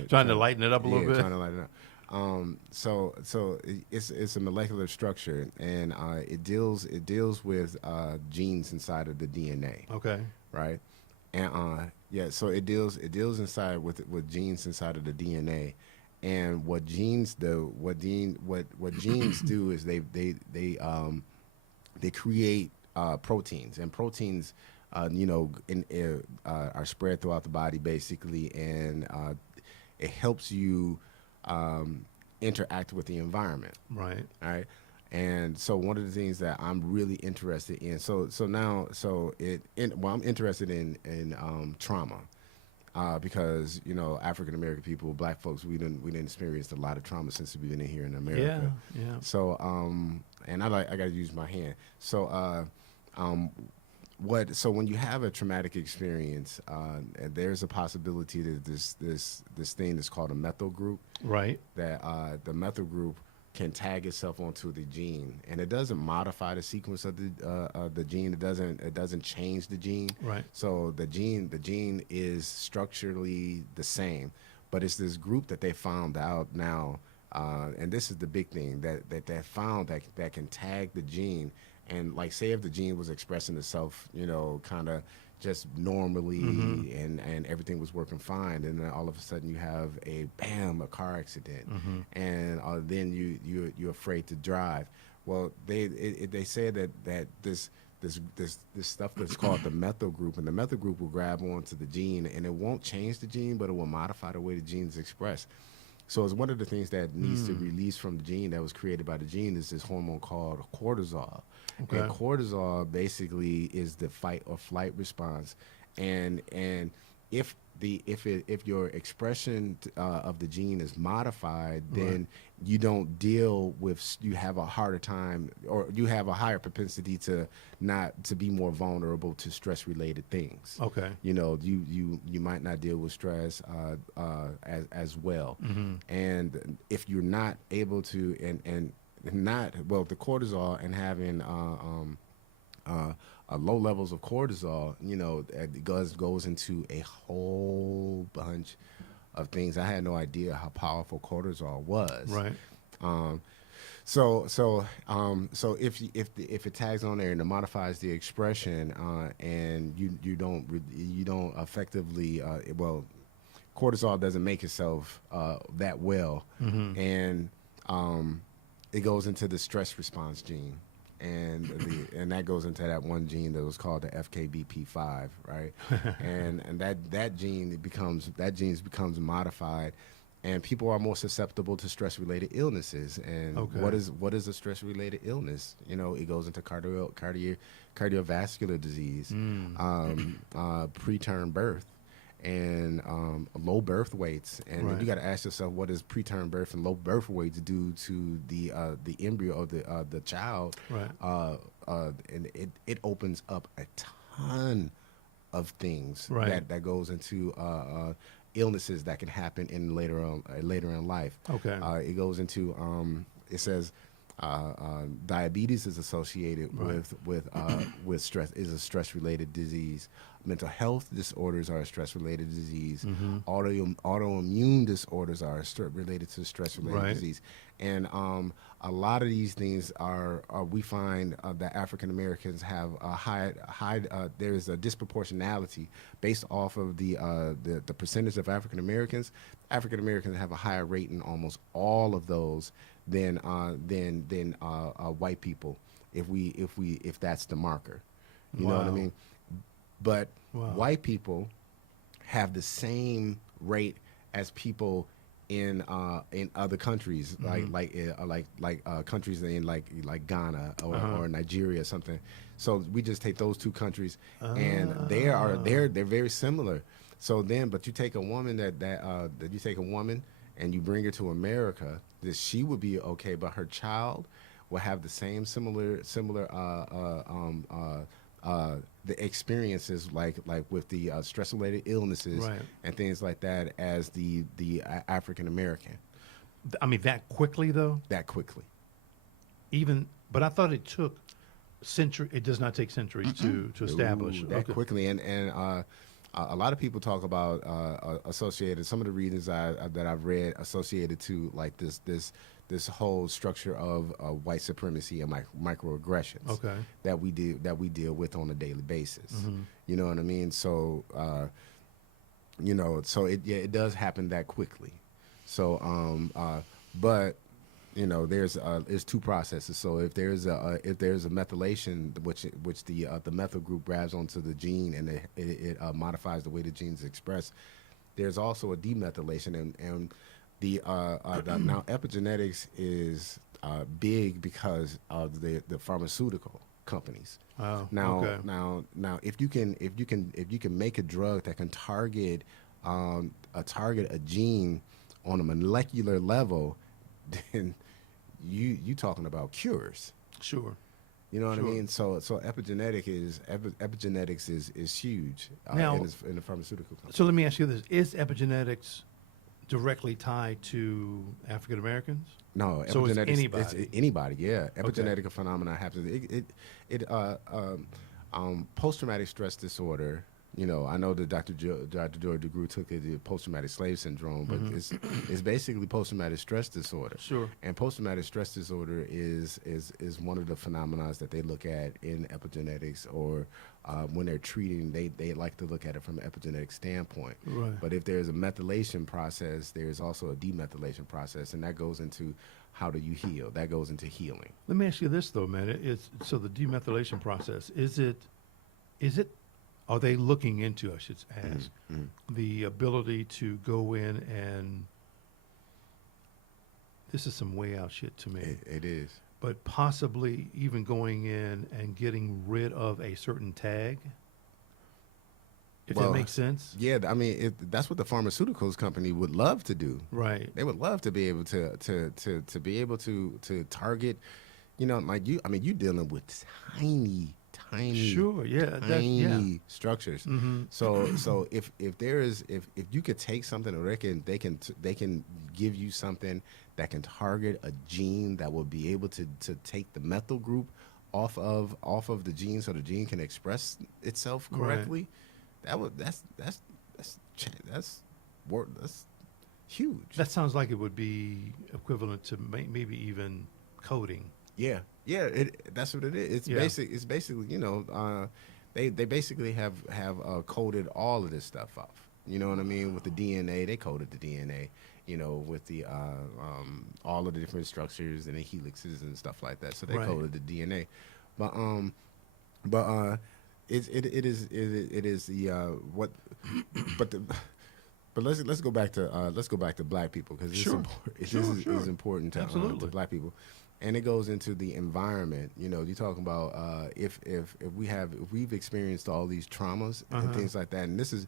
To lighten it up a little bit. Trying to lighten it up. So it's a molecular structure, and it deals with genes inside of the DNA, Okay. right? And so it deals inside with genes inside of the DNA, and what genes do is they create proteins, and proteins are spread throughout the body basically, and it helps you interact with the environment. Right. All right. And so one of the things that I'm really interested in, I'm interested in trauma, because African American people, Black folks, we didn't experience a lot of trauma since we've been in here in America. Yeah. So and I got to use my hand. So so when you have a traumatic experience, and there's a possibility that this thing that's called a methyl group, Right. that the methyl group can tag itself onto the gene, and it doesn't modify the sequence of the gene. It doesn't change the gene. Right. So the gene is structurally the same, but it's this group that they found out now, and this is the big thing that they found that can tag the gene. And like, say if the gene was expressing itself, kind of just normally, and everything was working fine, and then all of a sudden you have a car accident, and then you're afraid to drive. Well, they say that this stuff that's called the methyl group, and the methyl group will grab onto the gene, and it won't change the gene, but it will modify the way the gene is expressed. So it's one of the things that needs to release from the gene that was created by the gene is this hormone called cortisol. Okay. And cortisol basically is the fight or flight response. And if your expression of the gene is modified, then you don't deal with, you have a harder time, or you have a higher propensity to not to be more vulnerable to stress related things. Okay. You know, you might not deal with stress as well. And if you're not able to, and not, well, the cortisol and having low levels of cortisol, you know, it goes into a whole bunch of things. I had no idea how powerful cortisol was. Right. So if it tags on there and it modifies the expression, and you don't effectively, well, cortisol doesn't make itself that well, and it goes into the stress response gene. And that goes into that one gene that was called the FKBP5, right? and that gene becomes modified, and people are more susceptible to stress-related illnesses. And what is a stress-related illness? You know, it goes into cardiovascular disease, preterm birth, and low birth weights. And you got to ask yourself, what does preterm birth and low birth weights do to the embryo of the child? Right. And it opens up a ton of things that goes into illnesses that can happen in later in life. Okay. It goes into it says diabetes is associated with stress, is a stress related disease. Mental health disorders are a stress related disease. Autoimmune disorders are related to stress related disease. And a lot of these things are we find that African Americans have a high there is a disproportionality based off of the percentage of African Americans. African Americans have a higher rate in almost all of those than white people, if that's the marker. You know what I mean? But white people have the same rate as people in other countries, like countries in like Ghana or Nigeria or something. So we just take those two countries, and they're very similar. So then, but you take a woman that you take a woman and you bring her to America, that she would be okay, but her child will have the same similar the experiences like with the stress related illnesses and things like that as the African American. I mean, that quickly though? That quickly. But I thought it took century. It does not take centuries to establish. That quickly. And a lot of people talk about associated, some of the reasons that I've read associated to like this whole structure of white supremacy and microaggressions that we deal with on a daily basis. You know what I mean? So you know, so it does happen that quickly. So but you know, there's two processes. So if there's a methylation, which the methyl group grabs onto the gene and it modifies the way the genes express, there's also a demethylation, and the now epigenetics is big because of the pharmaceutical companies. Wow. Now if you can make a drug that can target a gene on a molecular level, then you talking about cures. Sure. You know what I mean? So epigenetics is huge Now, in the pharmaceutical company. So let me ask you this: is epigenetics directly tied to African Americans? No, So it's epigenetics. anybody. It's anybody. Yeah, epigenetic phenomena happens. Post-traumatic stress disorder. You know, I know that Dr. George DeGroot took it, the post-traumatic slave syndrome, but it's basically post-traumatic stress disorder. Sure. And post-traumatic stress disorder is one of the phenomena that they look at in epigenetics, or when they're treating, they like to look at it from an epigenetic standpoint. Right. But if there's a methylation process, there's also a demethylation process, and that goes into how do you heal? That goes into healing. Let me ask you this though, man. So the demethylation process, is it? Are they looking into, I should ask, the ability to go in and this is some way out shit to me. It is. But possibly even going in and getting rid of a certain tag, if that Well, makes sense. Yeah, I mean, that's what the pharmaceuticals company would love to do. Right. They would love to be able to be able to target, like you. I mean, you dealing with tiny, Sure. Yeah. tiny structures. Mm-hmm. So if you could take something, or they can give you something that can target a gene that will be able to take the methyl group off of the gene, so the gene can express itself correctly. Right. That's huge. That sounds like it would be equivalent to maybe even coding. Yeah, that's what it is. It's Yeah. It's basically, they basically have coded all of this stuff up. You know what I mean? With the DNA, they coded the DNA. With the all of the different structures and the helixes and stuff like that. So they Right. coded the DNA, but it is the what, but the. But let's go back to black people, because Sure. It Sure, is important to Absolutely. black people, and it goes into the environment. You're talking about if we've experienced all these traumas and things like that, and this is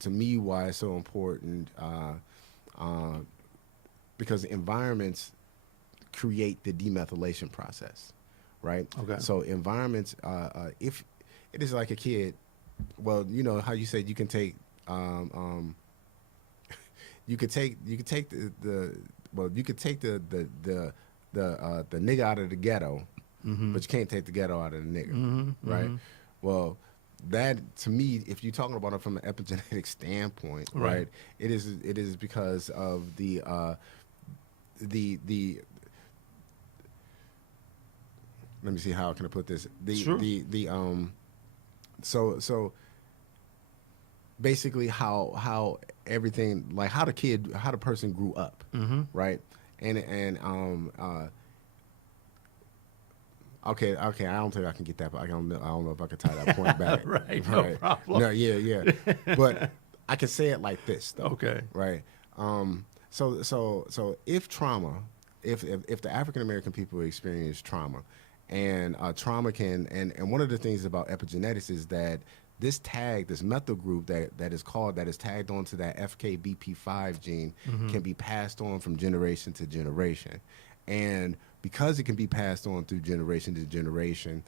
to me why it's so important, because environments create the demethylation process, right? Okay. So environments, if it is like a kid, well, how you said you can take, you could take the nigga out of the ghetto, but you can't take the ghetto out of the nigga, right? Well, that, to me, if you're talking about it from an epigenetic standpoint, right, it is because of the let me see, how can I put this, Sure. so basically how everything, like how the person grew up, right, and okay, I don't think I can get that, but I don't know if I can tie that point back. Right, no problem. No, yeah, but I can say it like this though. Okay. Right. So if trauma, if the African American people experience trauma, and trauma can, and one of the things about epigenetics is that this methyl group that is tagged onto that FKBP5 gene can be passed on from generation to generation, and because it can be passed on through generation to generation,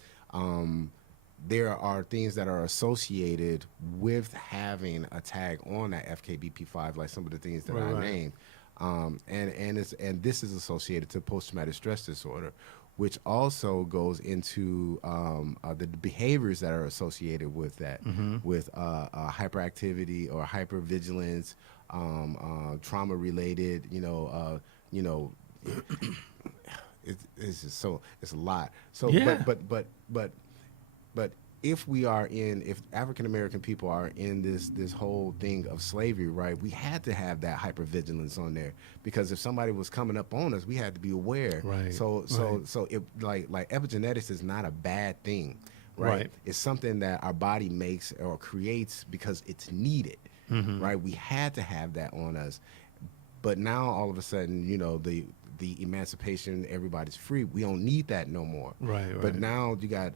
there are things that are associated with having a tag on that FKBP5, like some of the things that I named, and this is associated to post-traumatic stress disorder, which also goes into the behaviors that are associated with that, with hyperactivity or hypervigilance, trauma-related, it's just it's a lot. So, Yeah. but if African American people are in this whole thing of slavery, right, we had to have that hypervigilance on there, because if somebody was coming up on us, we had to be aware. Right. So it, like epigenetics is not a bad thing, right? It's something that our body makes or creates because it's needed, right? We had to have that on us, but now all of a sudden, the emancipation, everybody's free. We don't need that no more. Right. But now you got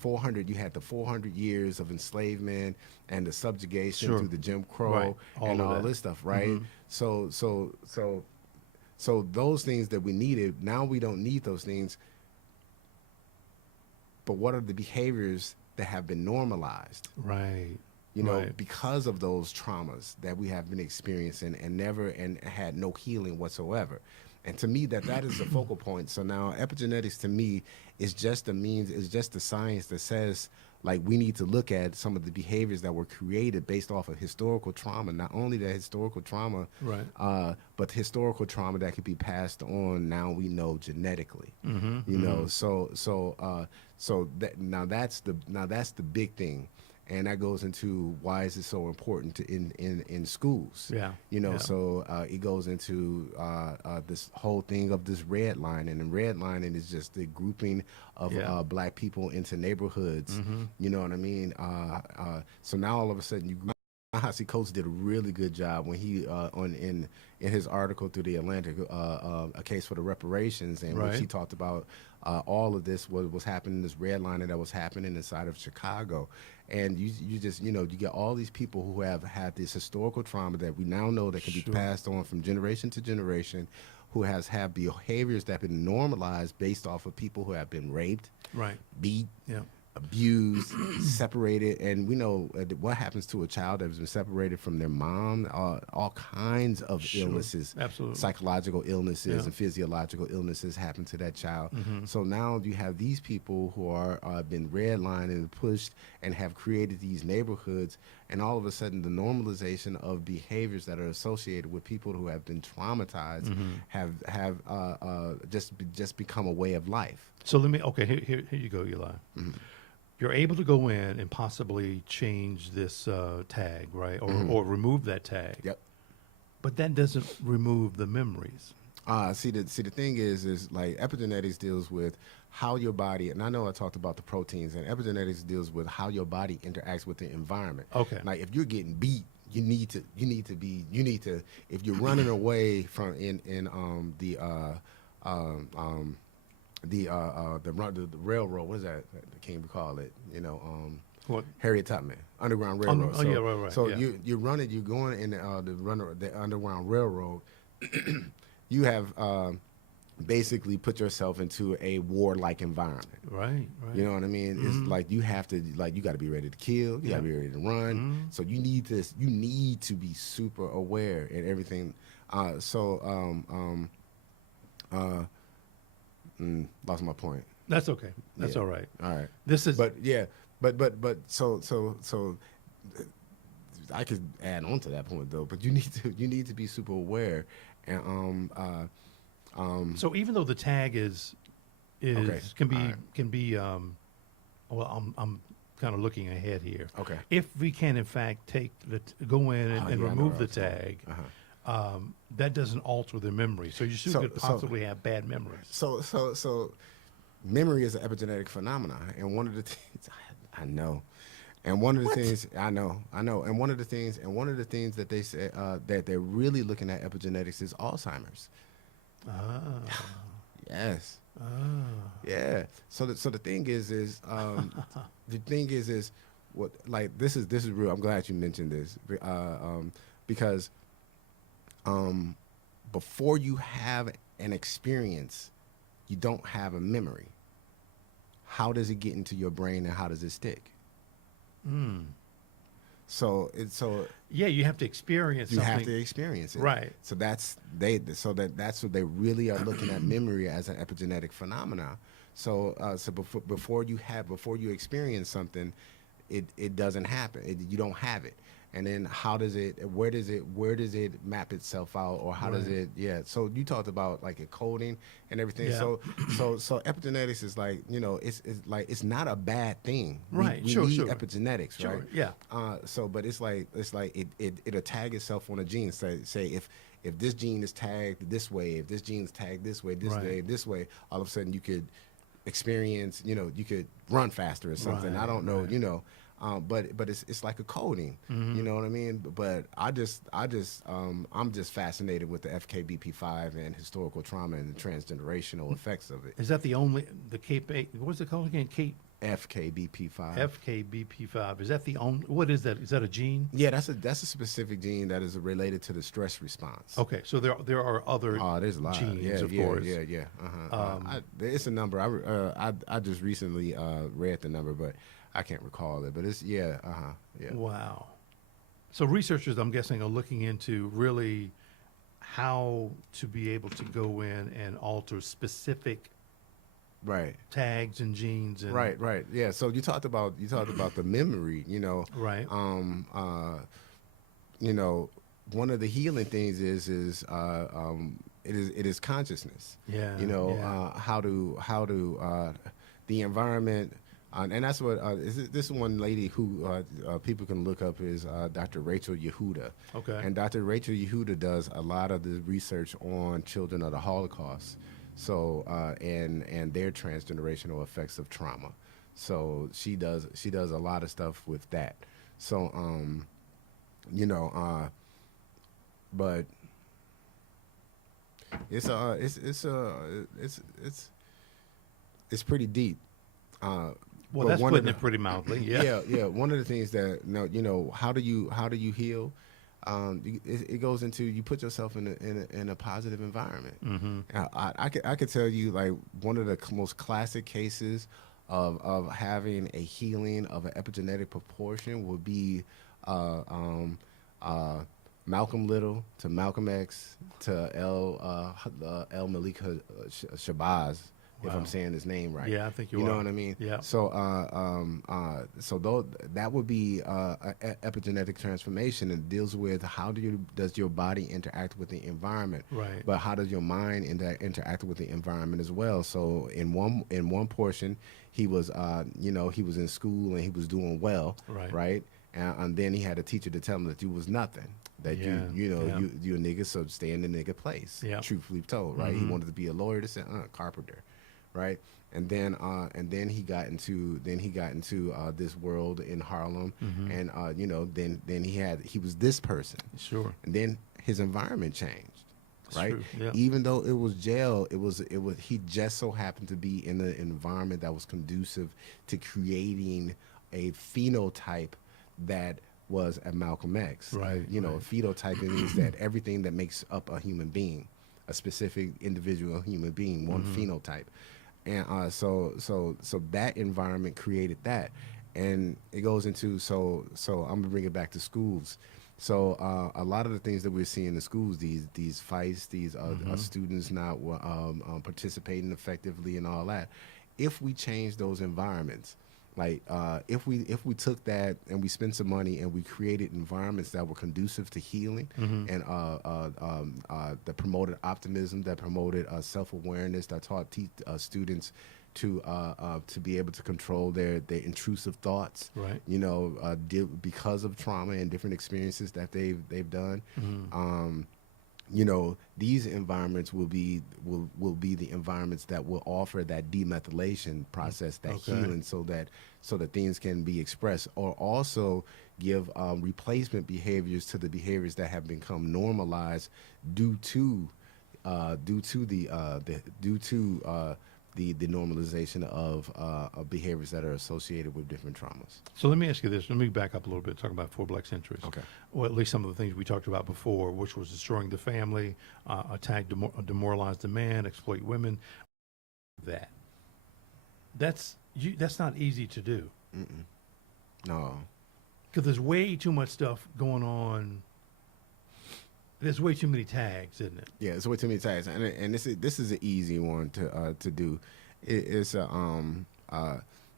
400. You had the 400 years of enslavement and the subjugation through the Jim Crow and all this stuff, right? So those things that we needed, now we don't need those things. But what are the behaviors that have been normalized? Right. Because of those traumas that we have been experiencing and had no healing whatsoever. And to me, that is the focal point. So now epigenetics, to me, is just a means, is just the science that says, like, we need to look at some of the behaviors that were created based off of historical trauma. Not only the historical trauma, but historical trauma that could be passed on, now we know, genetically. So that's the big thing. And that goes into why is it so important in schools. So it goes into this whole thing of this redlining, and redlining is just the grouping of black people into neighborhoods. You know what I mean? So now all of a sudden you group Ta-Nehisi Coates did a really good job when he in his article through the Atlantic, a case for the reparations, in which Right. he talked about all of this what was happening, this redlining that was happening inside of Chicago, and you just you get all these people who have had this historical trauma that we now know that can be Sure. passed on from generation to generation, who has have behaviors that have been normalized based off of people who have been raped, Right. beat, Yeah. abused, separated, and we know what happens to a child that has been separated from their mom. All kinds of Sure. illnesses, Absolutely. psychological illnesses, Yeah. and physiological illnesses happen to that child. Mm-hmm. So now you have these people who are been redlined and pushed and have created these neighborhoods, and all of a sudden the normalization of behaviors that are associated with people who have been traumatized have just become a way of life. So let me. Okay. Here you go, Eli. You're able to go in and possibly change this tag, right, or remove that tag. Yep. But that doesn't remove the memories. See the thing is like epigenetics deals with how your body, and I know I talked about the proteins, and epigenetics deals with how your body interacts with the environment. Okay. Like if you're getting beat, you need to if you're running away from the railroad, what is that? Can't we call it? What? Harriet Tubman, Underground Railroad. Oh, yeah, right. So Yeah. you're going in the Underground Railroad. You have basically put yourself into a warlike environment. Right. You know what I mean? It's like you have to, like, you got to be ready to kill. You got to be ready to run. So you need this. You need to be super aware and everything. Lost my point. That's okay. That's Yeah. all right. All right. This is. But yeah, so I could add on to that point though. But you need to be super aware, and So even though the tag is Okay. can be All right. can be well, I'm kind of looking ahead here. Okay. If we can in fact go in and Oh, yeah, I know remove where the I was going. tag, Uh-huh. that doesn't alter their memory. So you still So- could possibly have bad memories. So memory is an epigenetic phenomenon, and one of the things I know, and one of the things I know, and one of the things that they say that they're really looking at epigenetics is Alzheimer's. Ah. Yes. Ah. Yeah. So the thing is what, like, this is real. I'm glad you mentioned this because before you have an experience, you don't have a memory. How does it get into your brain and how does it stick? So Yeah, you have to experience you something. have to experience it. Right. So that's what they really are looking at memory as an epigenetic phenomenon. So before you experience something, it doesn't happen. You don't have it. And then where does it map itself out, or how does Right. it? Yeah. So you talked about like a coding and everything. Yeah. So epigenetics is like, it's not a bad thing. Right. We Sure, need sure. epigenetics, Sure, right? yeah. But it's like it'll tag itself on a gene. Say if this gene is tagged this way, if this gene is tagged this way, Right. this way, all of a sudden you could experience, you could run faster or something. I Right, don't know, right. but it's like a coding. You know what I mean? But I'm just fascinated with the FKBP5 and historical trauma and the transgenerational effects of it. Is that the Cape 8? What's it called again? Cape FKBP5. FKBP5. Is that the only? What is that? Is that a gene? Yeah, that's a specific gene that is related to the stress response. Okay, so there are other There's a lot. genes, Yeah, of course. Yeah. It's a number. I just recently read the number, but I can't recall it. But it's yeah. Wow. So researchers, I'm guessing, are looking into really how to be able to go in and alter specific Right. tags and genes. And, Right. Yeah. So you talked about the memory. Right. One of the healing things is it is consciousness. Yeah. How to the environment. And that's what this one lady who people can look up is Dr. Rachel Yehuda. Okay. And Dr. Rachel Yehuda does a lot of the research on children of the Holocaust, so and their transgenerational effects of trauma. So she does a lot of stuff with that. So you know, but it's it's pretty deep. Well, But that's one of putting the it pretty mildly. Yeah. yeah, one of the things that how do you heal? It goes into you put yourself in a positive environment. Mm-hmm. I could tell you like one of the most classic cases of having a healing of an epigenetic proportion would be uh, um, uh, Malcolm Little to Malcolm X to El Malik Shabazz, if I'm Wow. saying his name right. Yeah, I think you You know are. what I mean? Yeah. So though that would be epigenetic transformation, and deals with how does your body interact with the environment, Right. but how does your mind interact with the environment as well? So in one portion, he was he was in school and he was doing well, Right. right? And then he had a teacher to tell him that you was nothing, that Yeah. Yeah. you a nigga, so stay in the nigga place. Yeah. Truthfully told, right? He Mm-hmm. wanted to be a lawyer, to say carpenter, right? And then he got into this world in Harlem, Mm-hmm. and then he was this person, Sure. and then his environment changed, It's right? true. Yeah. Even though it was jail, it was he just so happened to be in an environment that was conducive to creating a phenotype that was a Malcolm X. Right, You know, right. a phenotype means that everything that makes up a human being, a specific individual human being, one phenotype. And so that environment created that, and it goes into I'm gonna bring it back to schools. So a lot of the things that we're seeing in schools, these fights, these students not participating effectively and all that. If we change those environments, like if we took that and we spent some money and we created environments that were conducive to healing, and that promoted optimism, that promoted self-awareness, that taught students to be able to control their intrusive thoughts, Right. because of trauma and different experiences that they've done. Mm-hmm. These environments will be the environments that will offer that demethylation process, that Okay. healing, so that things can be expressed, or also give replacement behaviors to the behaviors that have become normalized due to the normalization of behaviors that are associated with different traumas. So let me ask you this. Let me back up a little bit, talk about 4 Black Centuries. Okay. Well, at least some of the things we talked about before, which was destroying the family, attack, demoralize the man, exploit women. That's not easy to do, No. because there's way too much stuff going on. There's way too many tags, isn't it? Yeah, it's way too many tags, and this is an easy one to do. It's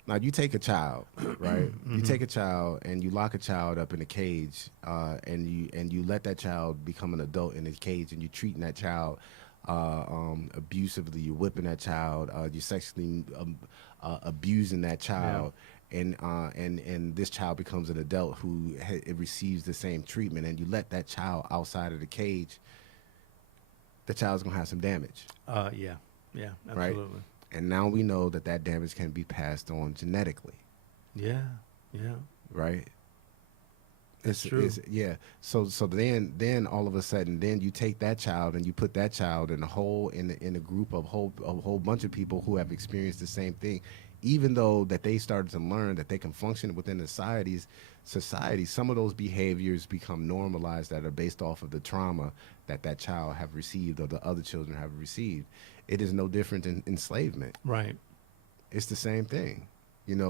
now you take a child, right? You take a child and you lock a child up in a cage, and you let that child become an adult in a cage, and you're treating that child abusively. You're whipping that child. You're sexually abusing that child. And this child becomes an adult who it receives the same treatment, and you let that child outside of the cage, the child's gonna have some damage, Yeah, right? absolutely. And now we know that damage can be passed on genetically, Yeah. right? That's true. Yeah. So then all of a sudden, then you take that child and you put that child in a group of a whole bunch of people who have experienced the same thing, even though that they started to learn that they can function within the society. Some of those behaviors become normalized that are based off of the trauma that child have received or the other children have received. It is no different than enslavement. Right. It's the same thing.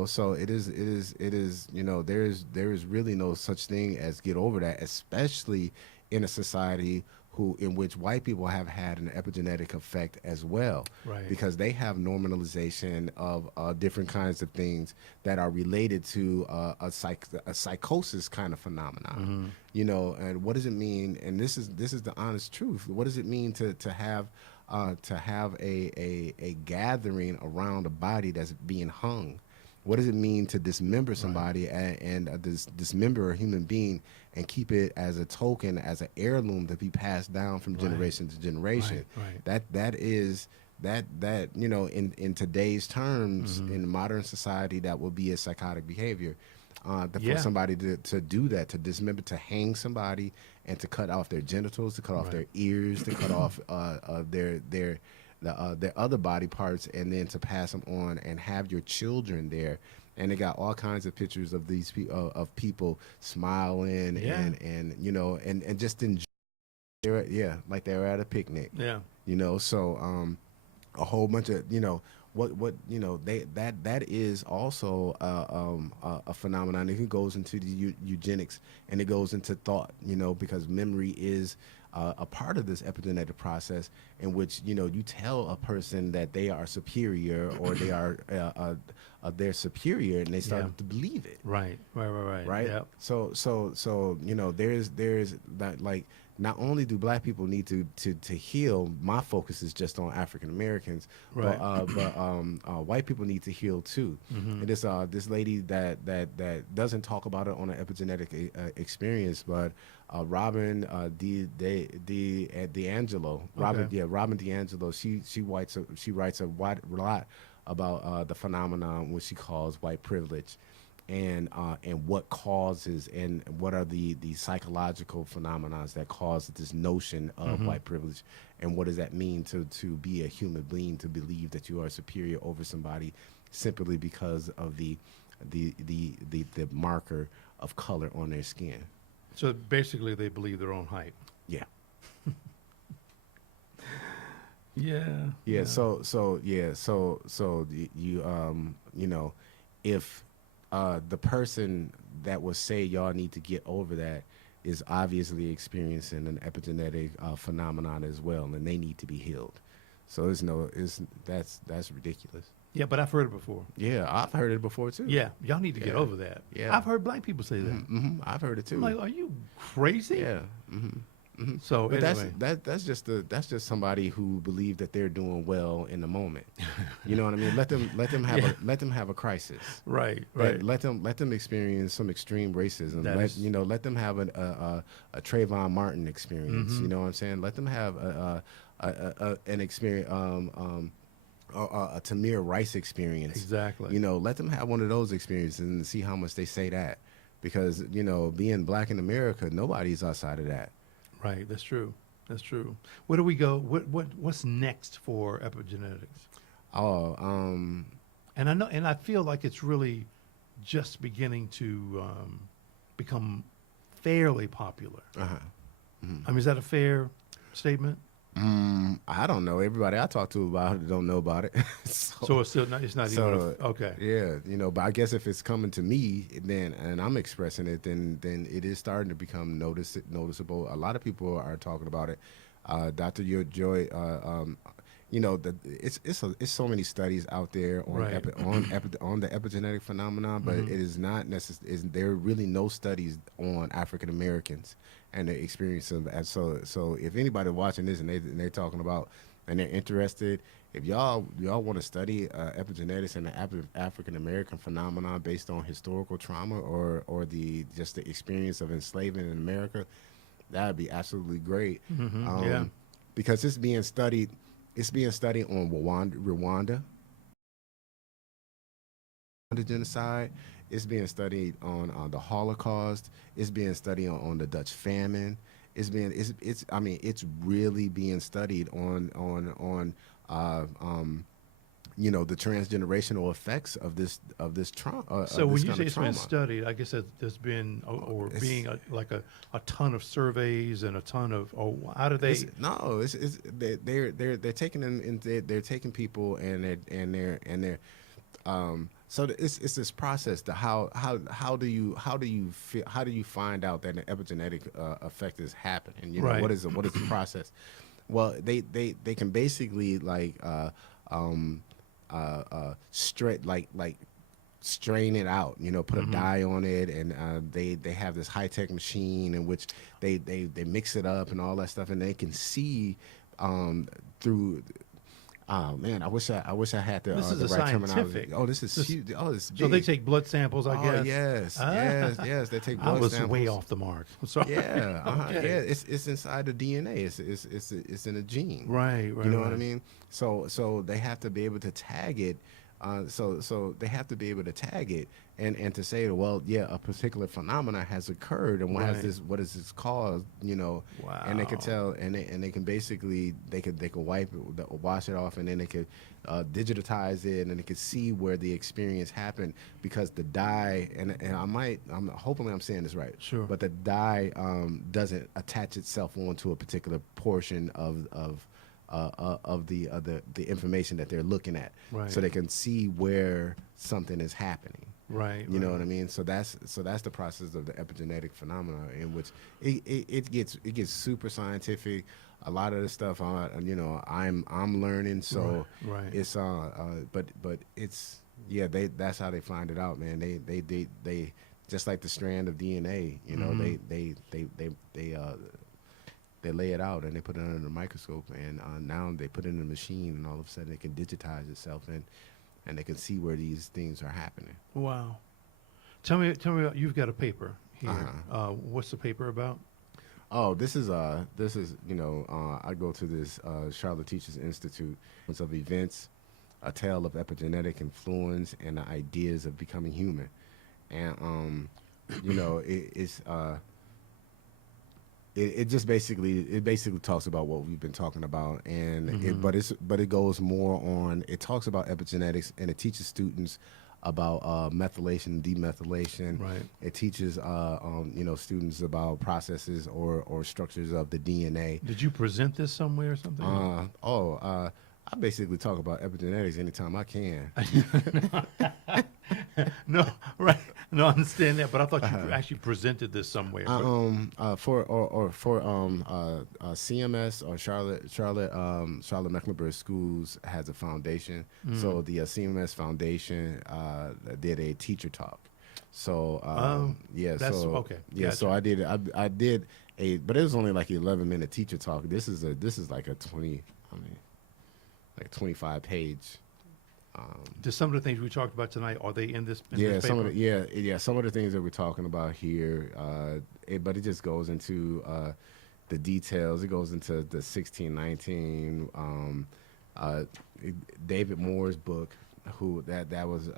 So it is there is really no such thing as get over that, especially in a society in which white people have had an epigenetic effect as well, Right. because they have normalization of different kinds of things that are related to a psychosis kind of phenomenon. And what does it mean? And this is the honest truth. What does it mean to have a gathering around a body that's being hung? What does it mean to dismember somebody and dismember a human being and keep it as a token, as an heirloom to be passed down from generation to generation? Right. That is in today's terms, in modern society, that will be a psychotic behavior. Yeah. for somebody to do that, to dismember, to hang somebody, and to cut off their genitals, to cut off their ears, to cut off their other body parts, and then to pass them on and have your children there. And they got all kinds of pictures of these of people smiling and you know and just enjoy. Like they're at a picnic. Yeah. You know, so a whole bunch of what that is also a phenomenon. It goes into the eugenics, and it goes into thought, because memory is a part of this epigenetic process, in which you tell a person that they are superior, or they are they're superior, and they start to believe it. Right. Yep. So there's that, like, not only do Black people need to heal, my focus is just on African Americans, right. but white people need to heal too. Mm-hmm. And this lady that doesn't talk about it on an epigenetic experience, but Robin DiAngelo, Robin DiAngelo, she writes a lot about the phenomenon which she calls white privilege. And what causes, and what are the psychological phenomena that cause this notion of white privilege, and what does that mean to be a human being, to believe that you are superior over somebody simply because of the marker of color on their skin. So basically, they believe their own height. Yeah. Yeah. So if the person that would say y'all need to get over that is obviously experiencing an epigenetic phenomenon as well, and they need to be healed. So that's ridiculous. Yeah, but I've heard it before. Yeah, I've heard it before too. Yeah, y'all need to get over that. Yeah, I've heard Black people say that. Mm-hmm. I've heard it too. I'm like, are you crazy? Yeah. Mm-hmm. Mm-hmm. So but anyway. that's just somebody who believe that they're doing well in the moment. You know what I mean? Let them have a crisis. Right. Let them experience some extreme racism. Let them have a Trayvon Martin experience. Mm-hmm. You know what I'm saying? Let them have an experience. A Tamir Rice experience. Exactly. Let them have one of those experiences and see how much they say that, because being Black in America, nobody's outside of that. Right, that's true. Where do we go? What's next for epigenetics? And I feel like it's really just beginning to become fairly popular. Uh-huh. Mm-hmm. I mean, is that a fair statement? I don't know. Everybody I talk to about it don't know about it. So it's still not. It's not even okay. Yeah, but I guess if it's coming to me, then, and I'm expressing it, then it is starting to become noticeable. A lot of people are talking about it. Dr. Joy, it's so many studies out there on on the epigenetic phenomenon, but it is not necessary. There are really no studies on African Americans and the experience of that. So if anybody watching this and they're talking about, and they're interested, if y'all want to study epigenetics and the African American phenomenon based on historical trauma or the experience of enslavement in America, that would be absolutely great. Because it's being studied on Rwanda genocide. It's being studied on the Holocaust. It's being studied on the Dutch famine. It's really being studied on the transgenerational effects of this trauma. So when you say it's been studied, I guess that there's been being a ton of surveys and a ton of how do they? They're taking they're taking people and they're so it's this process. How do you find out that an epigenetic effect is happening? What is the process? Well, they can basically strain it out, put a dye on it, and they have this high tech machine in which they mix it up and all that stuff, and they can see through. Oh man, I wish I had the right terminology. Oh, this is huge. Oh, this is big. So they take blood samples, I guess. Yes. They take blood samples. I was way off the mark. Sorry. Yeah, okay. Yeah. It's inside the DNA. It's in a gene. Right. You know what I mean? So they have to be able to tag it So they have to be able to tag it and to say, well, yeah, a particular phenomena has occurred, and Right. what is this caused, and they could Wow. tell, and they can basically they could wash it off, and then they could digitize it, and they could see where the experience happened because the dye, and I'm hopefully I'm saying this right, Sure. but the dye doesn't attach itself onto a particular portion of the information that they're looking at, Right. so they can see where something is happening. Right. You know Right. what I mean? So that's the process of the epigenetic phenomena, in which it gets super scientific. A lot of the stuff, I'm learning. So Right. Right. it's but it's, yeah, that's how they find it out, man. They just like the strand of DNA. Mhm. They lay it out and they put it under the microscope, and now they put it in a machine, and all of a sudden it can digitize itself, and they can see where these things are happening. Wow. Tell me, you've got a paper here. Uh-huh. What's the paper about? Oh, this is I go to this Charlotte Teachers Institute. It's of events, a tale of epigenetic influence, and the ideas of becoming human. And it just basically talks about what we've been talking about, and Mhm. but it goes more on, it talks about epigenetics, and it teaches students about methylation and demethylation. Right. It teaches students about processes or structures of the DNA. Did you present this somewhere or something? I basically talk about epigenetics anytime I can. No, right. No, I understand that, but I thought you actually presented this somewhere. For CMS, or Charlotte Mecklenburg Schools has a foundation. So the CMS Foundation did a teacher talk. So yeah, That's so okay. yeah, so Gotcha. I did but it was only like 11-minute teacher talk. This is like a 25 page. Just some of the things we talked about tonight, are they in this Yeah, this some of paper? some of the things that we're talking about here, but it just goes into the details. It goes into the 1619, David Moore's book, who that was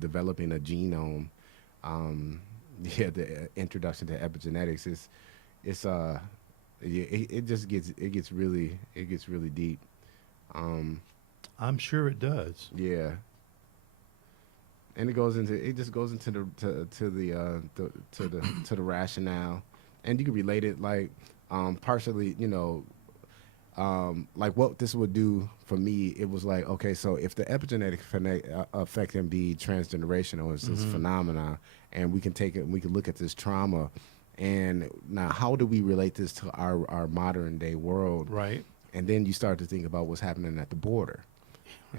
developing a genome. The introduction to epigenetics is it's it gets really deep. I'm sure it does. Yeah. And it just goes into the rationale, and you can relate it, like partially, like what this would do for me. It was like, okay, so if the epigenetic effect can be transgenerational, it's this phenomena, and we can look at this trauma, and now how do we relate this to our modern day world? Right. And then you start to think about what's happening at the border,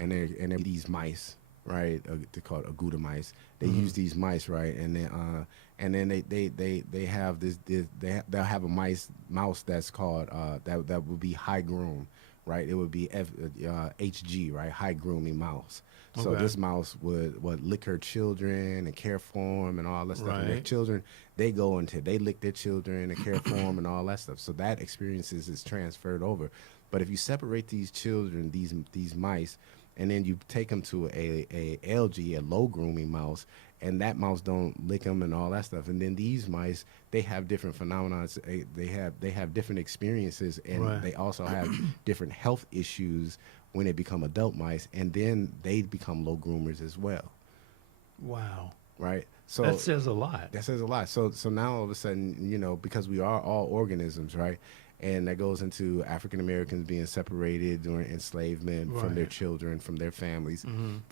and they're these mice, right? They call it agouti mice. They use these mice, right? And then they have they'll have a mouse that's called that would be high groom, right? It would be HG, right? High grooming mouse. So Okay. this mouse would lick her children and care for them and all that stuff. And their Right. children, they lick their children and care for them and all that stuff. So that experiences is transferred over. But if you separate these children, these mice, and then you take them to a LG, a low grooming mouse, and that mouse don't lick them and all that stuff, and then these mice, they have different phenomena. They have different experiences, and Right. they also have different health issues when they become adult mice, and then they become low groomers as well, Wow. right? So That says a lot. that says a lot. So now all of a sudden, because we are all organisms, right? And that goes into African Americans being separated during enslavement from their Right. children, from their families.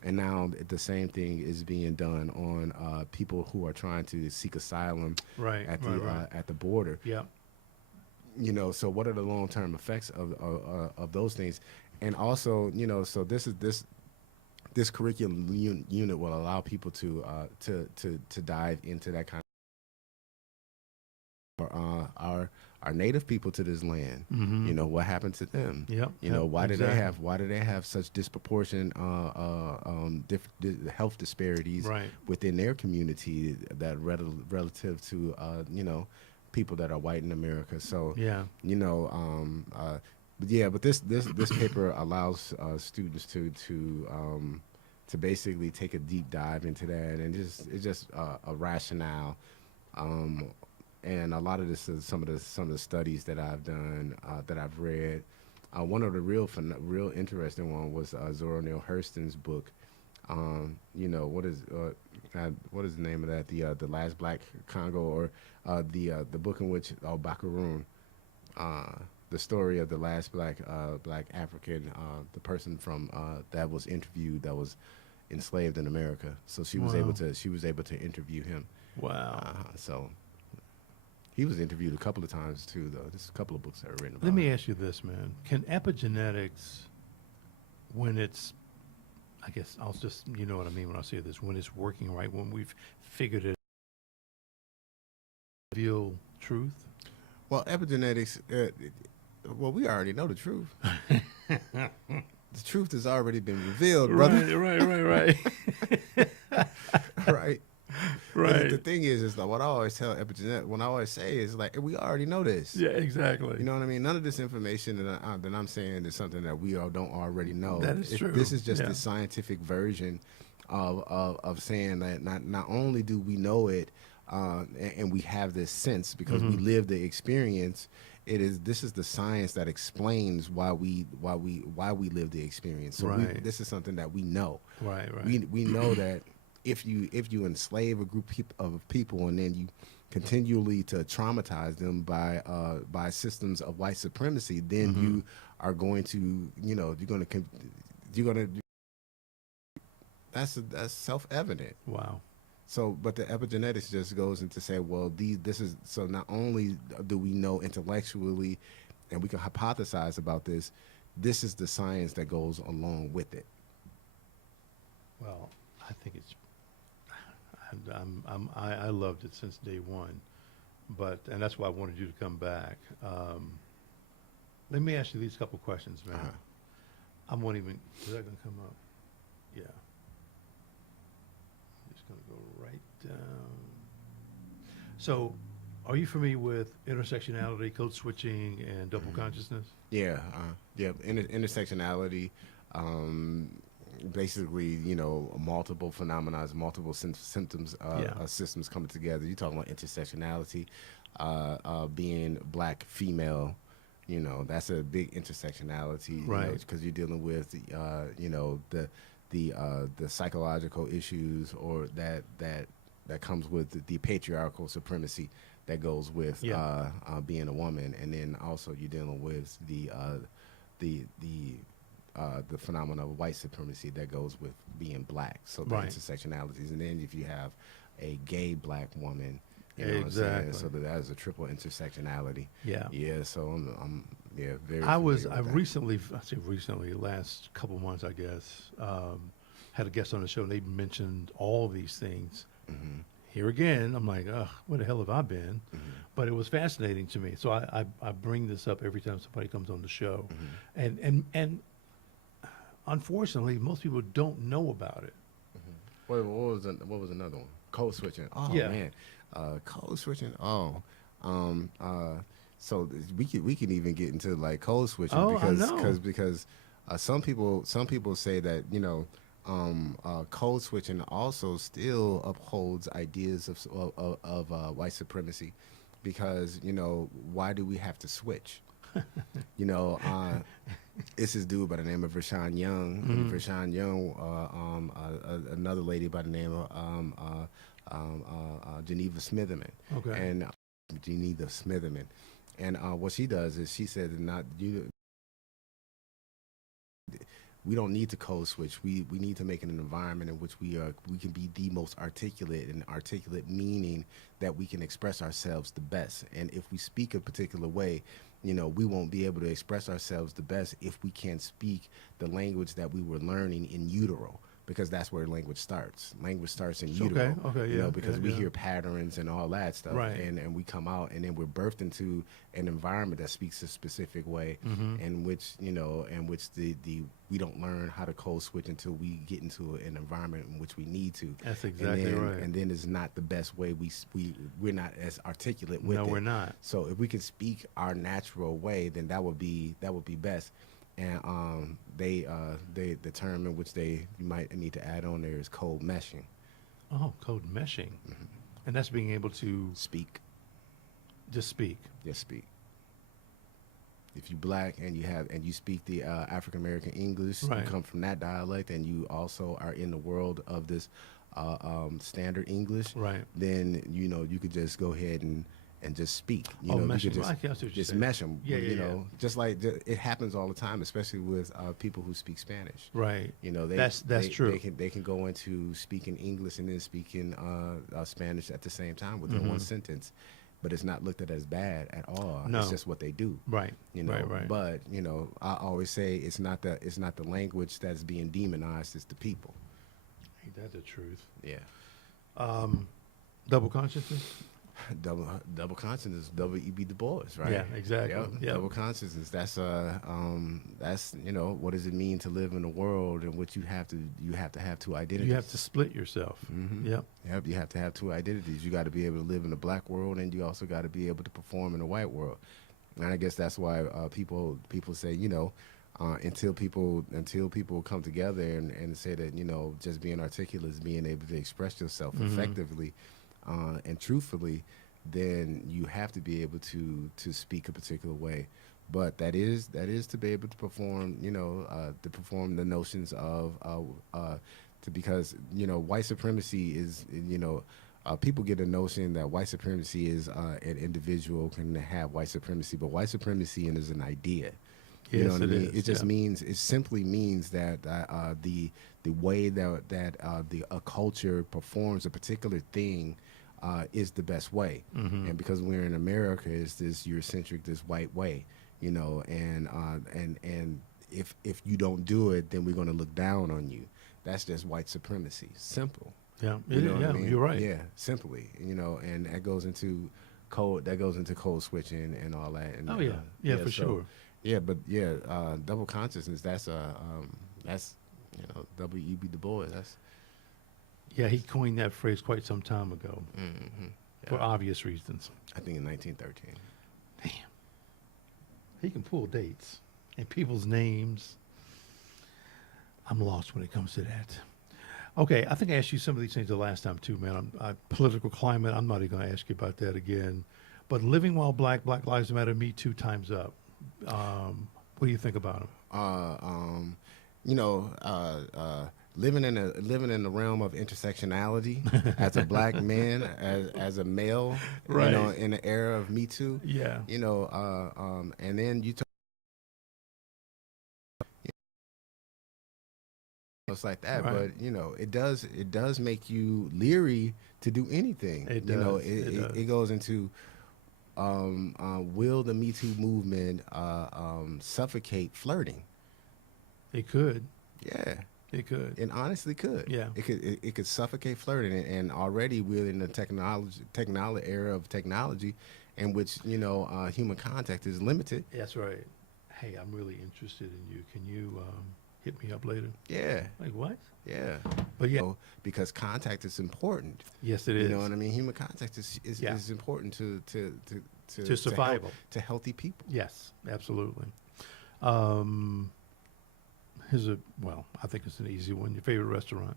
And now the same thing is being done on people who are trying to seek asylum Right. at Right. at the border. Yeah. So what are the long-term effects of those things? And also, so this curriculum unit will allow people to dive into that kind of our native people to this land. What happened to them? Yep. Why did Exactly. they have such disproportionate health disparities Right. within their community that relative to people that are white in America? So Yeah. but yeah, but this paper allows students to to basically take a deep dive into that, and it's just a rationale. Um, and a lot of this is some of the studies that I've done, that I've read. One of the real interesting one was Zora Neale Hurston's book. What is the name of that? The Last Black Congo, or the book in which Bakaroon, the story of the last black African, the person from that was interviewed, that was enslaved in America. So she was able to interview him. Wow. So he was interviewed a couple of times too, though. There's a couple of books that are written about Let me him. ask you this, man. Can epigenetics, when it's, I guess I'll just, you know what I mean when I say this, when it's working right, when we've figured it, reveal truth? Well, epigenetics, well, we already know the truth. The truth has already been revealed, brother. Right. Right. Right. The thing is like what I always tell epigenetics, when I always say is like, we already know this. Yeah, exactly. You know what I mean? None of this information that I'm saying is something that we all don't already know. That is true. This is just Yeah. the scientific version of saying that not only do we know it, and we have this sense because we live the experience. This is the science that explains why we live the experience. So Right. this is something that we know. Right. We know that if you enslave a group of people and then you continually to traumatize them by systems of white supremacy, then you are going to, you're gonna that's self-evident. Wow. So, but the epigenetics just goes into say, well, this is, so not only do we know intellectually and we can hypothesize about this, this is the science that goes along with it. Well, I think it's, I loved it since day one, and that's why I wanted you to come back. Let me ask you these couple questions, man. I won't even, is that going to come up? Yeah. Just going to go right down. So, are you familiar with intersectionality, code switching, and double consciousness? Yeah, intersectionality, basically, multiple phenomena, multiple symptoms, systems coming together. You're talking about intersectionality, being black, female, that's a big intersectionality, Right. Because you're dealing with, the psychological issues or that comes with the patriarchal supremacy that goes with being a woman, and then also you're dealing with the phenomenon of white supremacy that goes with being black. So the Right. intersectionalities, and then if you have a gay black woman, you know Exactly. what I'm saying? So that is a triple intersectionality. Yeah. Yeah. So I'm very. I recently. recently, last couple months, I guess, had a guest on the show, and they mentioned all these things. Mm-hmm. Here again, I'm like, ugh, where the hell have I been? Mm-hmm. But it was fascinating to me. So I bring this up every time somebody comes on the show. Mm-hmm. And unfortunately, most people don't know about it. What was another one? Code switching. Oh Yeah. man, code switching. Oh, so we can even get into like code switching Oh, I because know. because some people say that code switching also still upholds ideas of white supremacy, because why do we have to switch? It's this dude by the name of Rashawn Young. And Rashawn Young, another lady by the name of Geneva Smitherman. Okay. And Geneva Smitherman. And what she does is she said we don't need to code switch. We need to make an environment in which we can be the most articulate, and articulate meaning that we can express ourselves the best. And if we speak a particular way, we won't be able to express ourselves the best if we can't speak the language that we were learning in utero, because that's where language starts. Language starts in utero. Okay, because we hear patterns and all that stuff, Right. and we come out, and then we're birthed into an environment that speaks a specific way, in which we don't learn how to code switch until we get into an environment in which we need to. That's exactly right. And then it's not the best way. We're not as articulate with it. No, we're not. So if we can speak our natural way, then that would be best. and the term in which you might need to add on there is code meshing. Oh, code meshing. And that's being able to Speak, just speak. just speak. If you black and you speak the African American English, Right. you come from that dialect, and you also are in the world of this standard English, Right. then you could just go ahead and just speak. Oh, You mesh could 'em. just I see what you're just saying. mesh them. Yeah, yeah, yeah. Just like it happens all the time, especially with people who speak Spanish. Right. That's true. They can go into speaking English and then speaking Spanish at the same time within one sentence, but it's not looked at as bad at all. No. It's just what they do. Right. Right. But I always say it's not the language that's being demonized; it's the people. Ain't that the truth? Yeah. Double consciousness? Double consciousness, W.E.B. Du Bois, right? Yeah, exactly. Yep. Double consciousness. That's what does it mean to live in a world in which you have to have two identities. You have to split yourself. Yep. Yep, you have to have two identities. You got to be able to live in a black world, and you also got to be able to perform in a white world. And I guess that's why people say, until people come together and say that just being articulate is being able to express yourself effectively and truthfully, then you have to be able to speak a particular way. But that is to be able to perform, to perform the notions of because white supremacy is people get a notion that white supremacy is an individual can have white supremacy, but white supremacy is an idea. You know what I mean? It just means, it simply means that the way that a culture performs a particular thing is the best way. And because we're in America, it's this Eurocentric, this white way, and if you don't do it, then we're going to look down on you. That's just white supremacy. Simple. Yeah. You know what I mean? You're right. Yeah, simply. And that goes into code switching and all that. And, for sure. Yeah, but double consciousness. That's W.E.B. Du Bois. Yeah, he coined that phrase quite some time ago for obvious reasons. I think in 1913. Damn. He can pull dates and people's names. I'm lost when it comes to that. Okay, I think I asked you some of these things the last time too, man. Political climate, I'm not even going to ask you about that again. But living while black Lives Matter, Me Too, time's up. What do you think about them? Living in the realm of intersectionality as a black man, as a male, Right. In the era of Me Too, Yeah. and then it's like that, Right. but it does make you leery to do anything. It does. It goes into will the Me Too movement suffocate flirting? It could. Yeah. It could. It honestly could. Yeah. It could suffocate flirting, and already we're in the technology era of technology, in which human contact is limited. That's right. Hey, I'm really interested in you. Can you hit me up later? Yeah, Like what? yeah. But yeah. Because contact is important. Yes, it is. You know what I mean? Human contact is important to survival. to healthy people. Yes, absolutely. I think it's an easy one. Your favorite restaurant?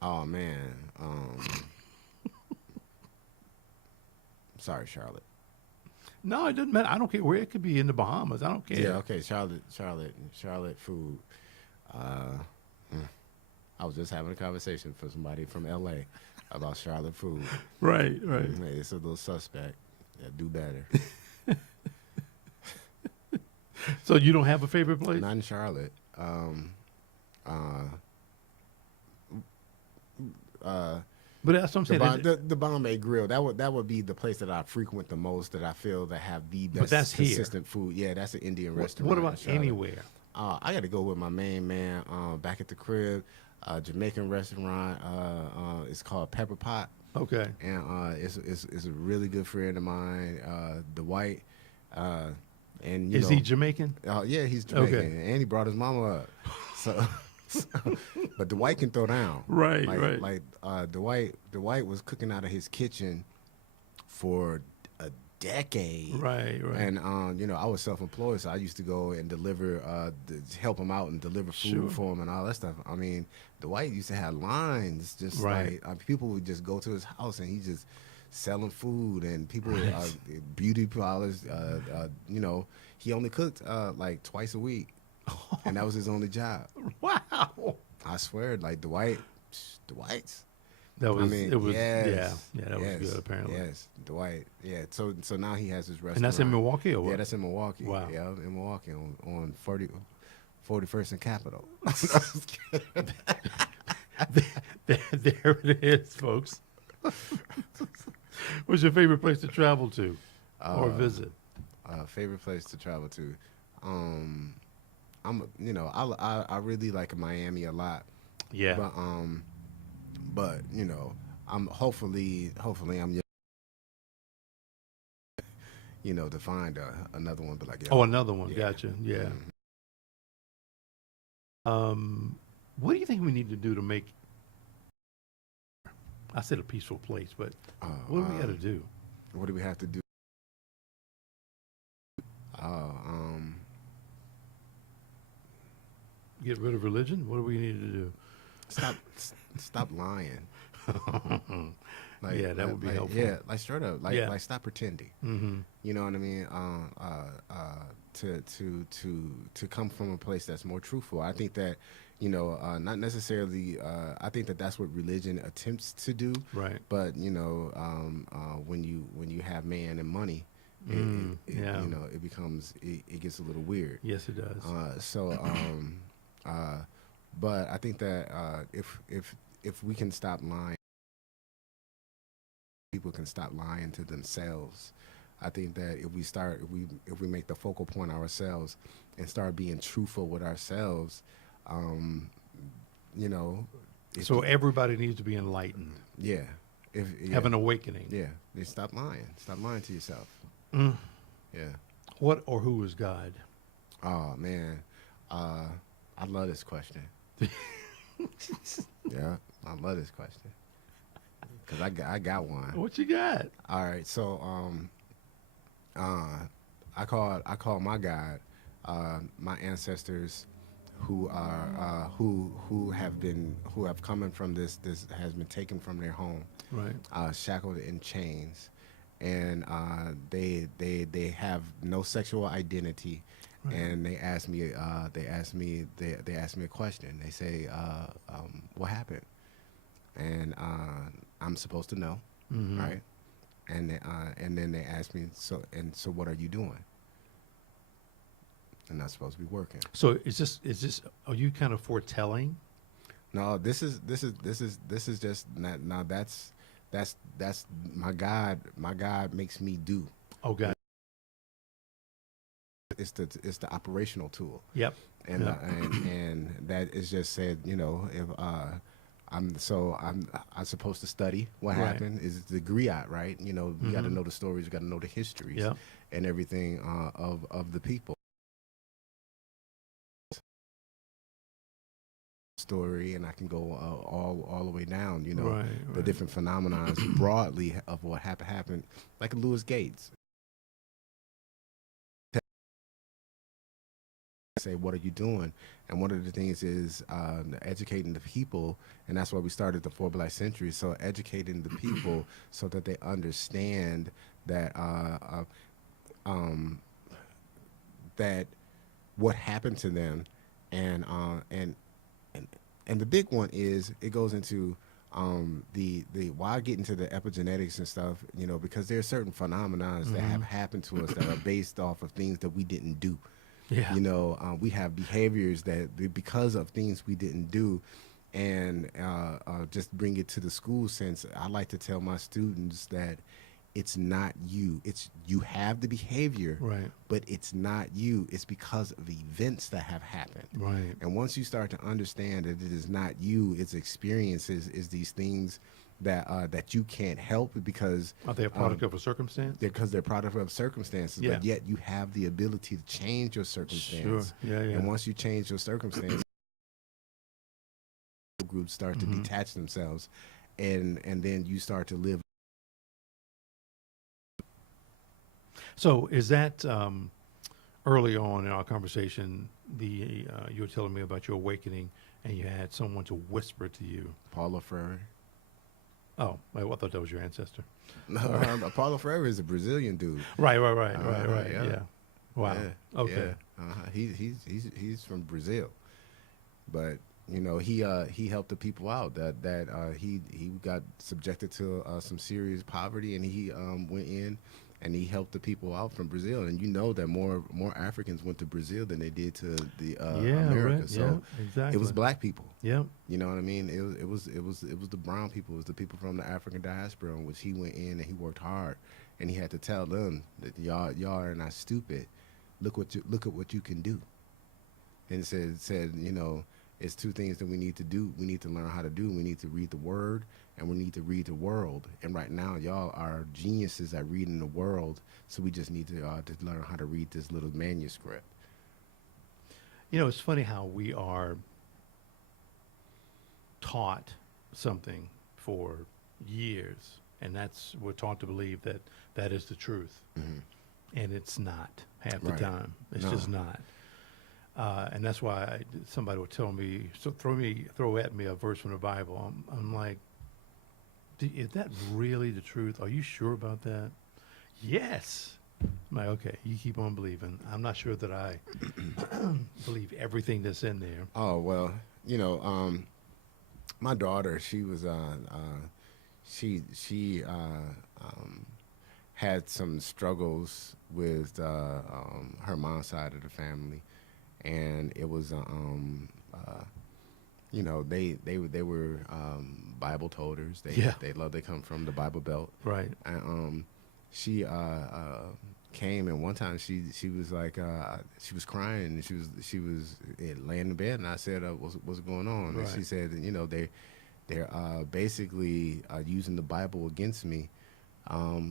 Oh man. Sorry, Charlotte. No, it doesn't matter. I don't care where. It could be in the Bahamas. I don't care. Yeah, okay, Charlotte food. I was just having a conversation for somebody from L.A. about Charlotte food. Right. Hey, it's a little suspect. Yeah, do better. So you don't have a favorite place? Not in Charlotte. But that's what I'm saying. The Bombay Grill. That would be the place that I frequent the most. That I feel that have the best that's here. consistent food. Yeah, that's an Indian restaurant. What in about Charlotte. anywhere? I got to go with my main man back at the crib. Jamaican restaurant. It's called Pepper Pot. Okay. And it's a really good friend of mine, Dwight. And Is he Jamaican? Yeah, he's Jamaican, Okay. and he brought his mama up. So, but Dwight can throw down. Right. Dwight was cooking out of his kitchen for a decade. Right. And you know, I was self-employed, so I used to go and deliver, help them out and deliver food Sure. for them and all that stuff. I mean, Dwight used to have lines, just Right. like people would just go to his house and he just selling food, and people, Right. beauty parlors. You know, he only cooked like twice a week, and that was his only job. Wow. I swear, like Dwight's. That I was, mean, it was, yeah, yes, yeah, that was good, apparently. yes, Dwight. Yeah, so now he has his restaurant. And that's in Milwaukee or Yeah, what? that's in Milwaukee. Wow. Yeah, in Milwaukee on 41st and Capitol. There it is, folks. What's your favorite place to travel to or visit? Favorite place to travel to? Um, you know, I really like Miami a lot, Yeah. but you know, I'm hopefully I'm, you know, to find another one, but like, Oh, yo, another one. yeah. Gotcha. Yeah. Mhm. What do you think we need to do to make, I said a peaceful place, but Uh, what do we got to do? what do we have to do? Uh, um, Get rid of religion? What do we need to do? stop lying. Yeah, that would be helpful. Yeah, like straight up, Yeah. like stop pretending. Mm-hmm. You know what I mean? To come from a place that's more truthful. I think that, you know, not necessarily. I think that that's what religion attempts to do. Right. But you know, when you have man and money, Yeah. you know, it becomes it gets a little weird. Yes, it does. But I think that if we can stop lying, people can stop lying to themselves. I think that if we make the focal point ourselves and start being truthful with ourselves, you know, So everybody needs to be enlightened, yeah, have an awakening. yeah, then stop lying. Stop lying to yourself. Mm. Yeah. What or who is God? Oh man, I love this question. Yeah, I love this question because I got one. What you got? All right, so I call my God, my ancestors, who are who have come in from this has been taken from their home, Right. shackled in chains, and they have no sexual identity, Right. and they asked me a question. They say, what happened? And I'm supposed to know, Mm-hmm. right? And then they asked me, so what are you doing? And I'm supposed to be working. So is this are you kind of foretelling? No, this is just not, now that's my God. My God makes me do. Oh, God. It's the operational tool. Yep. And Yep. And that is just said, you know, if I'm supposed to study what Right. happened, is the griot, right? You know, you got to Mhm. know the stories, you got to know the histories, Yep. and everything of the people. Story, and I can go all the way down, you know, Right. the Right. different phenomena broadly of what happened, like Lewis Gates. Say, what are you doing? And one of the things is educating the people, and that's why we started the 4 Black Centuries. So educating the people so that they understand that that what happened to them, and and the big one is it goes into the why I get into the epigenetics and stuff, you know, because there are certain phenomena that have happened to us that are based off of things that we didn't do. Yeah. You know, we have behaviors that because of things we didn't do, and just bring it to the school sense. I like to tell my students that it's not you. It's you have the behavior, Right. but it's not you. It's because of events that have happened. Right. And once you start to understand that it is not you, it's experiences, is these things that that you can't help because Are they a product of a circumstance? they're product of circumstances, Yeah. but yet you have the ability to change your circumstance. Sure. Yeah. Yeah. And once you change your circumstance, groups start to detach themselves, and then you start to live. So is that early on in our conversation, you were telling me about your awakening, and you had someone to whisper to you? Paulo Freire. Oh, I thought that was your ancestor. No, Paulo Freire is a Brazilian dude. Right. Yeah. Yeah. Wow. Yeah, Okay. yeah. He's from Brazil, but he helped the people out that he got subjected to some serious poverty, and he went in and he helped the people out from Brazil. And you know that more Africans went to Brazil than they did to the America. Right. So Yeah, exactly. it was black people. Yeah. You know what I mean? It was the brown people. It was the people from the African diaspora, in which he went in and he worked hard, and he had to tell them that y'all are not stupid. Look at what you can do. And said it's two things that we need to do. We need to learn how to do. We need to read the word, and we need to read the world. And right now, y'all are geniuses at reading the world. So we just need to learn how to read this little manuscript. It's funny how we are taught something for years, and we're taught to believe that is the truth, and it's not half the Right. time. It's No. just not. And that's why somebody would tell me, throw at me a verse from the Bible. I'm like, is that really the truth? Are you sure about that? Yes. I'm like, okay, you keep on believing. I'm not sure that I believe everything that's in there. Oh well, my daughter, she was she had some struggles with her mom's side of the family, and it was they were Bible toters. They love, they come from the Bible Belt, Right. and she came, and one time she was like she was crying, and she was laying in bed, and I said what's going on? Right. And she said they're basically using the Bible against me,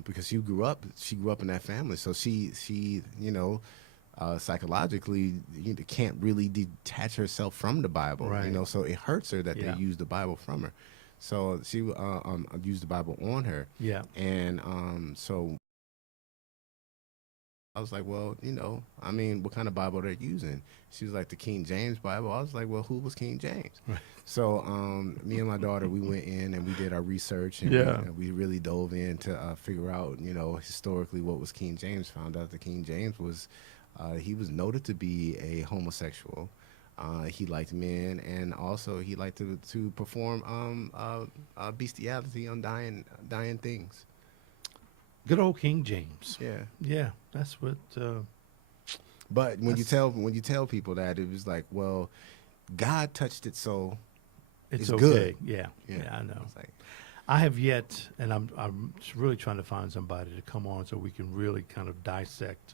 because she grew up in that family, so she psychologically can't really detach herself from the Bible, Right. So it hurts her that Yeah. they use the Bible from her. So she used the Bible on her, Yeah. and so I was like, well, I mean, what kind of Bible they're using? She was like, the King James Bible. I was like, well, who was King James? Right. So me and my daughter, we went in and we did our research, and Yeah. we really dove in to figure out, historically what was King James. Found out that King James was, he was noted to be a homosexual. He liked men, and also he liked to perform bestiality on dying things. Good old King James. Yeah. Yeah, that's what. But when you tell people that, it was like, well, God touched it, so It's it's okay. good. Yeah, Yeah. I know. It's like, I have yet, and I'm really trying to find somebody to come on so we can really kind of dissect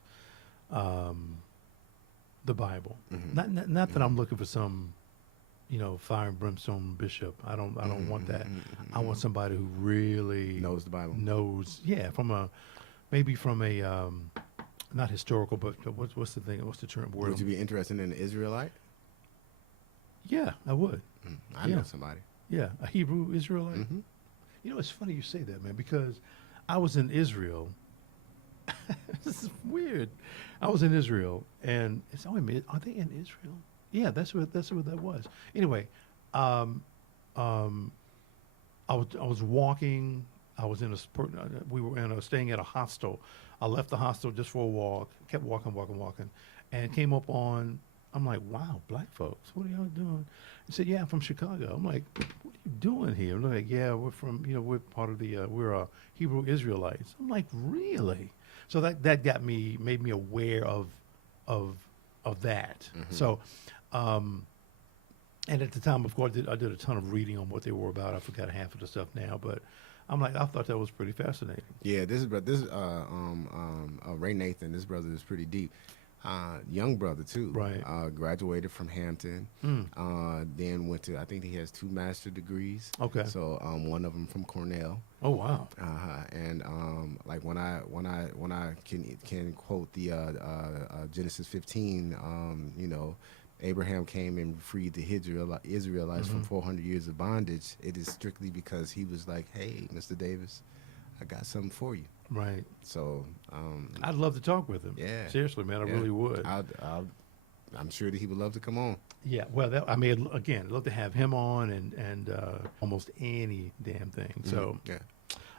the Bible. Not that I'm looking for some, fire and brimstone bishop. I don't want that. I want somebody who really knows the Bible. knows. Yeah, maybe from a not historical, but what's the thing? What's the term? Word? Would you be interested in an Israelite? Yeah, I would. I Yeah. know somebody. Yeah, a Hebrew Israelite. Mm-hmm. It's funny you say that, man, because I was in Israel. This is weird. I was in Israel, and are they in Israel? Yeah, that's what that was. Anyway, I was walking. I was we were staying at a hostel. I left the hostel just for a walk. Kept walking, and came up on. I'm like, wow, black folks, what are y'all doing? He said, yeah, I'm from Chicago. I'm like, what are you doing here? I'm like, yeah, we're from, we're part of the, we're Hebrew Israelites. I'm like, really? So that made me aware of that. So, and at the time, of course, I did a ton of reading on what they were about. I forgot half of the stuff now, but I'm like, I thought that was pretty fascinating. Yeah, this Ray Nathan. This brother is pretty deep. Young brother too. Right. Graduated from Hampton. Then went to, I think he has 2 master degrees. Okay. So one of them from Cornell. Oh wow. And like when I can quote the Genesis 15, Abraham came and freed the Israelites from 400 years of bondage. It is strictly because he was like, hey, Mr. Davis, I got something for you. Right. So, I'd love to talk with him. yeah. Seriously, man, I Yeah. really would. I'm sure that he would love to come on. Yeah, well, again, I'd love to have him on and almost any damn thing. So, Yeah.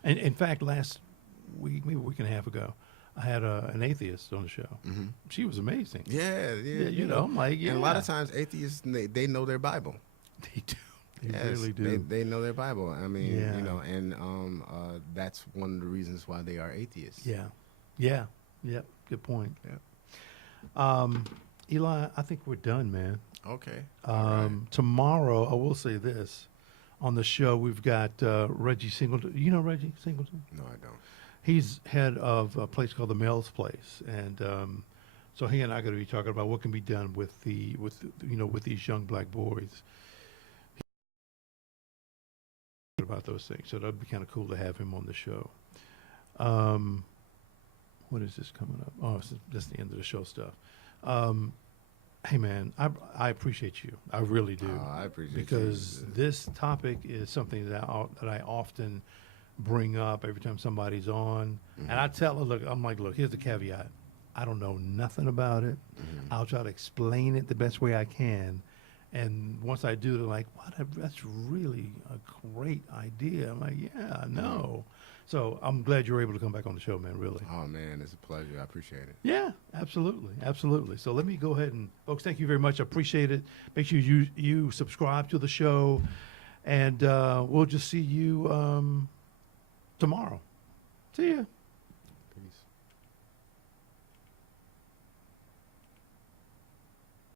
and in fact, last week, maybe a week and a half ago, I had an atheist on the show. She was amazing. Yeah, You know, I'm like, And a lot yeah. of times atheists, they know their Bible. They do. They Yes, really do. They know their Bible. I mean, Yeah. you know, and that's one of the reasons why they are atheists. Yeah. Yeah. Yep. Good point. Yeah. Eli, I think we're done, man. Okay. All right. Tomorrow, I will say this. On the show, we've got Reggie Singleton. You know Reggie Singleton? No, I don't. He's head of a place called the Mel's Place, and so he and I are going to be talking about what can be done with with these young black boys. About those things, so that'd be kind of cool to have him on the show. What is this coming up? Oh, that's the end of the show stuff. Hey man, I appreciate you. I really do. I appreciate because you. this topic is something that I often bring up every time somebody's on, and I tell her, look, here's the caveat. I don't know nothing about it. I'll try to explain it the best way I can. And once I do, they're like, "What? That's really a great idea." I'm like, "Yeah, I know." So I'm glad you're able to come back on the show, man. Really. Oh man, it's a pleasure. I appreciate it. Yeah, absolutely, absolutely. So let me go ahead and, folks, thank you very much. I appreciate it. Make sure you subscribe to the show, and we'll just see you tomorrow. See ya.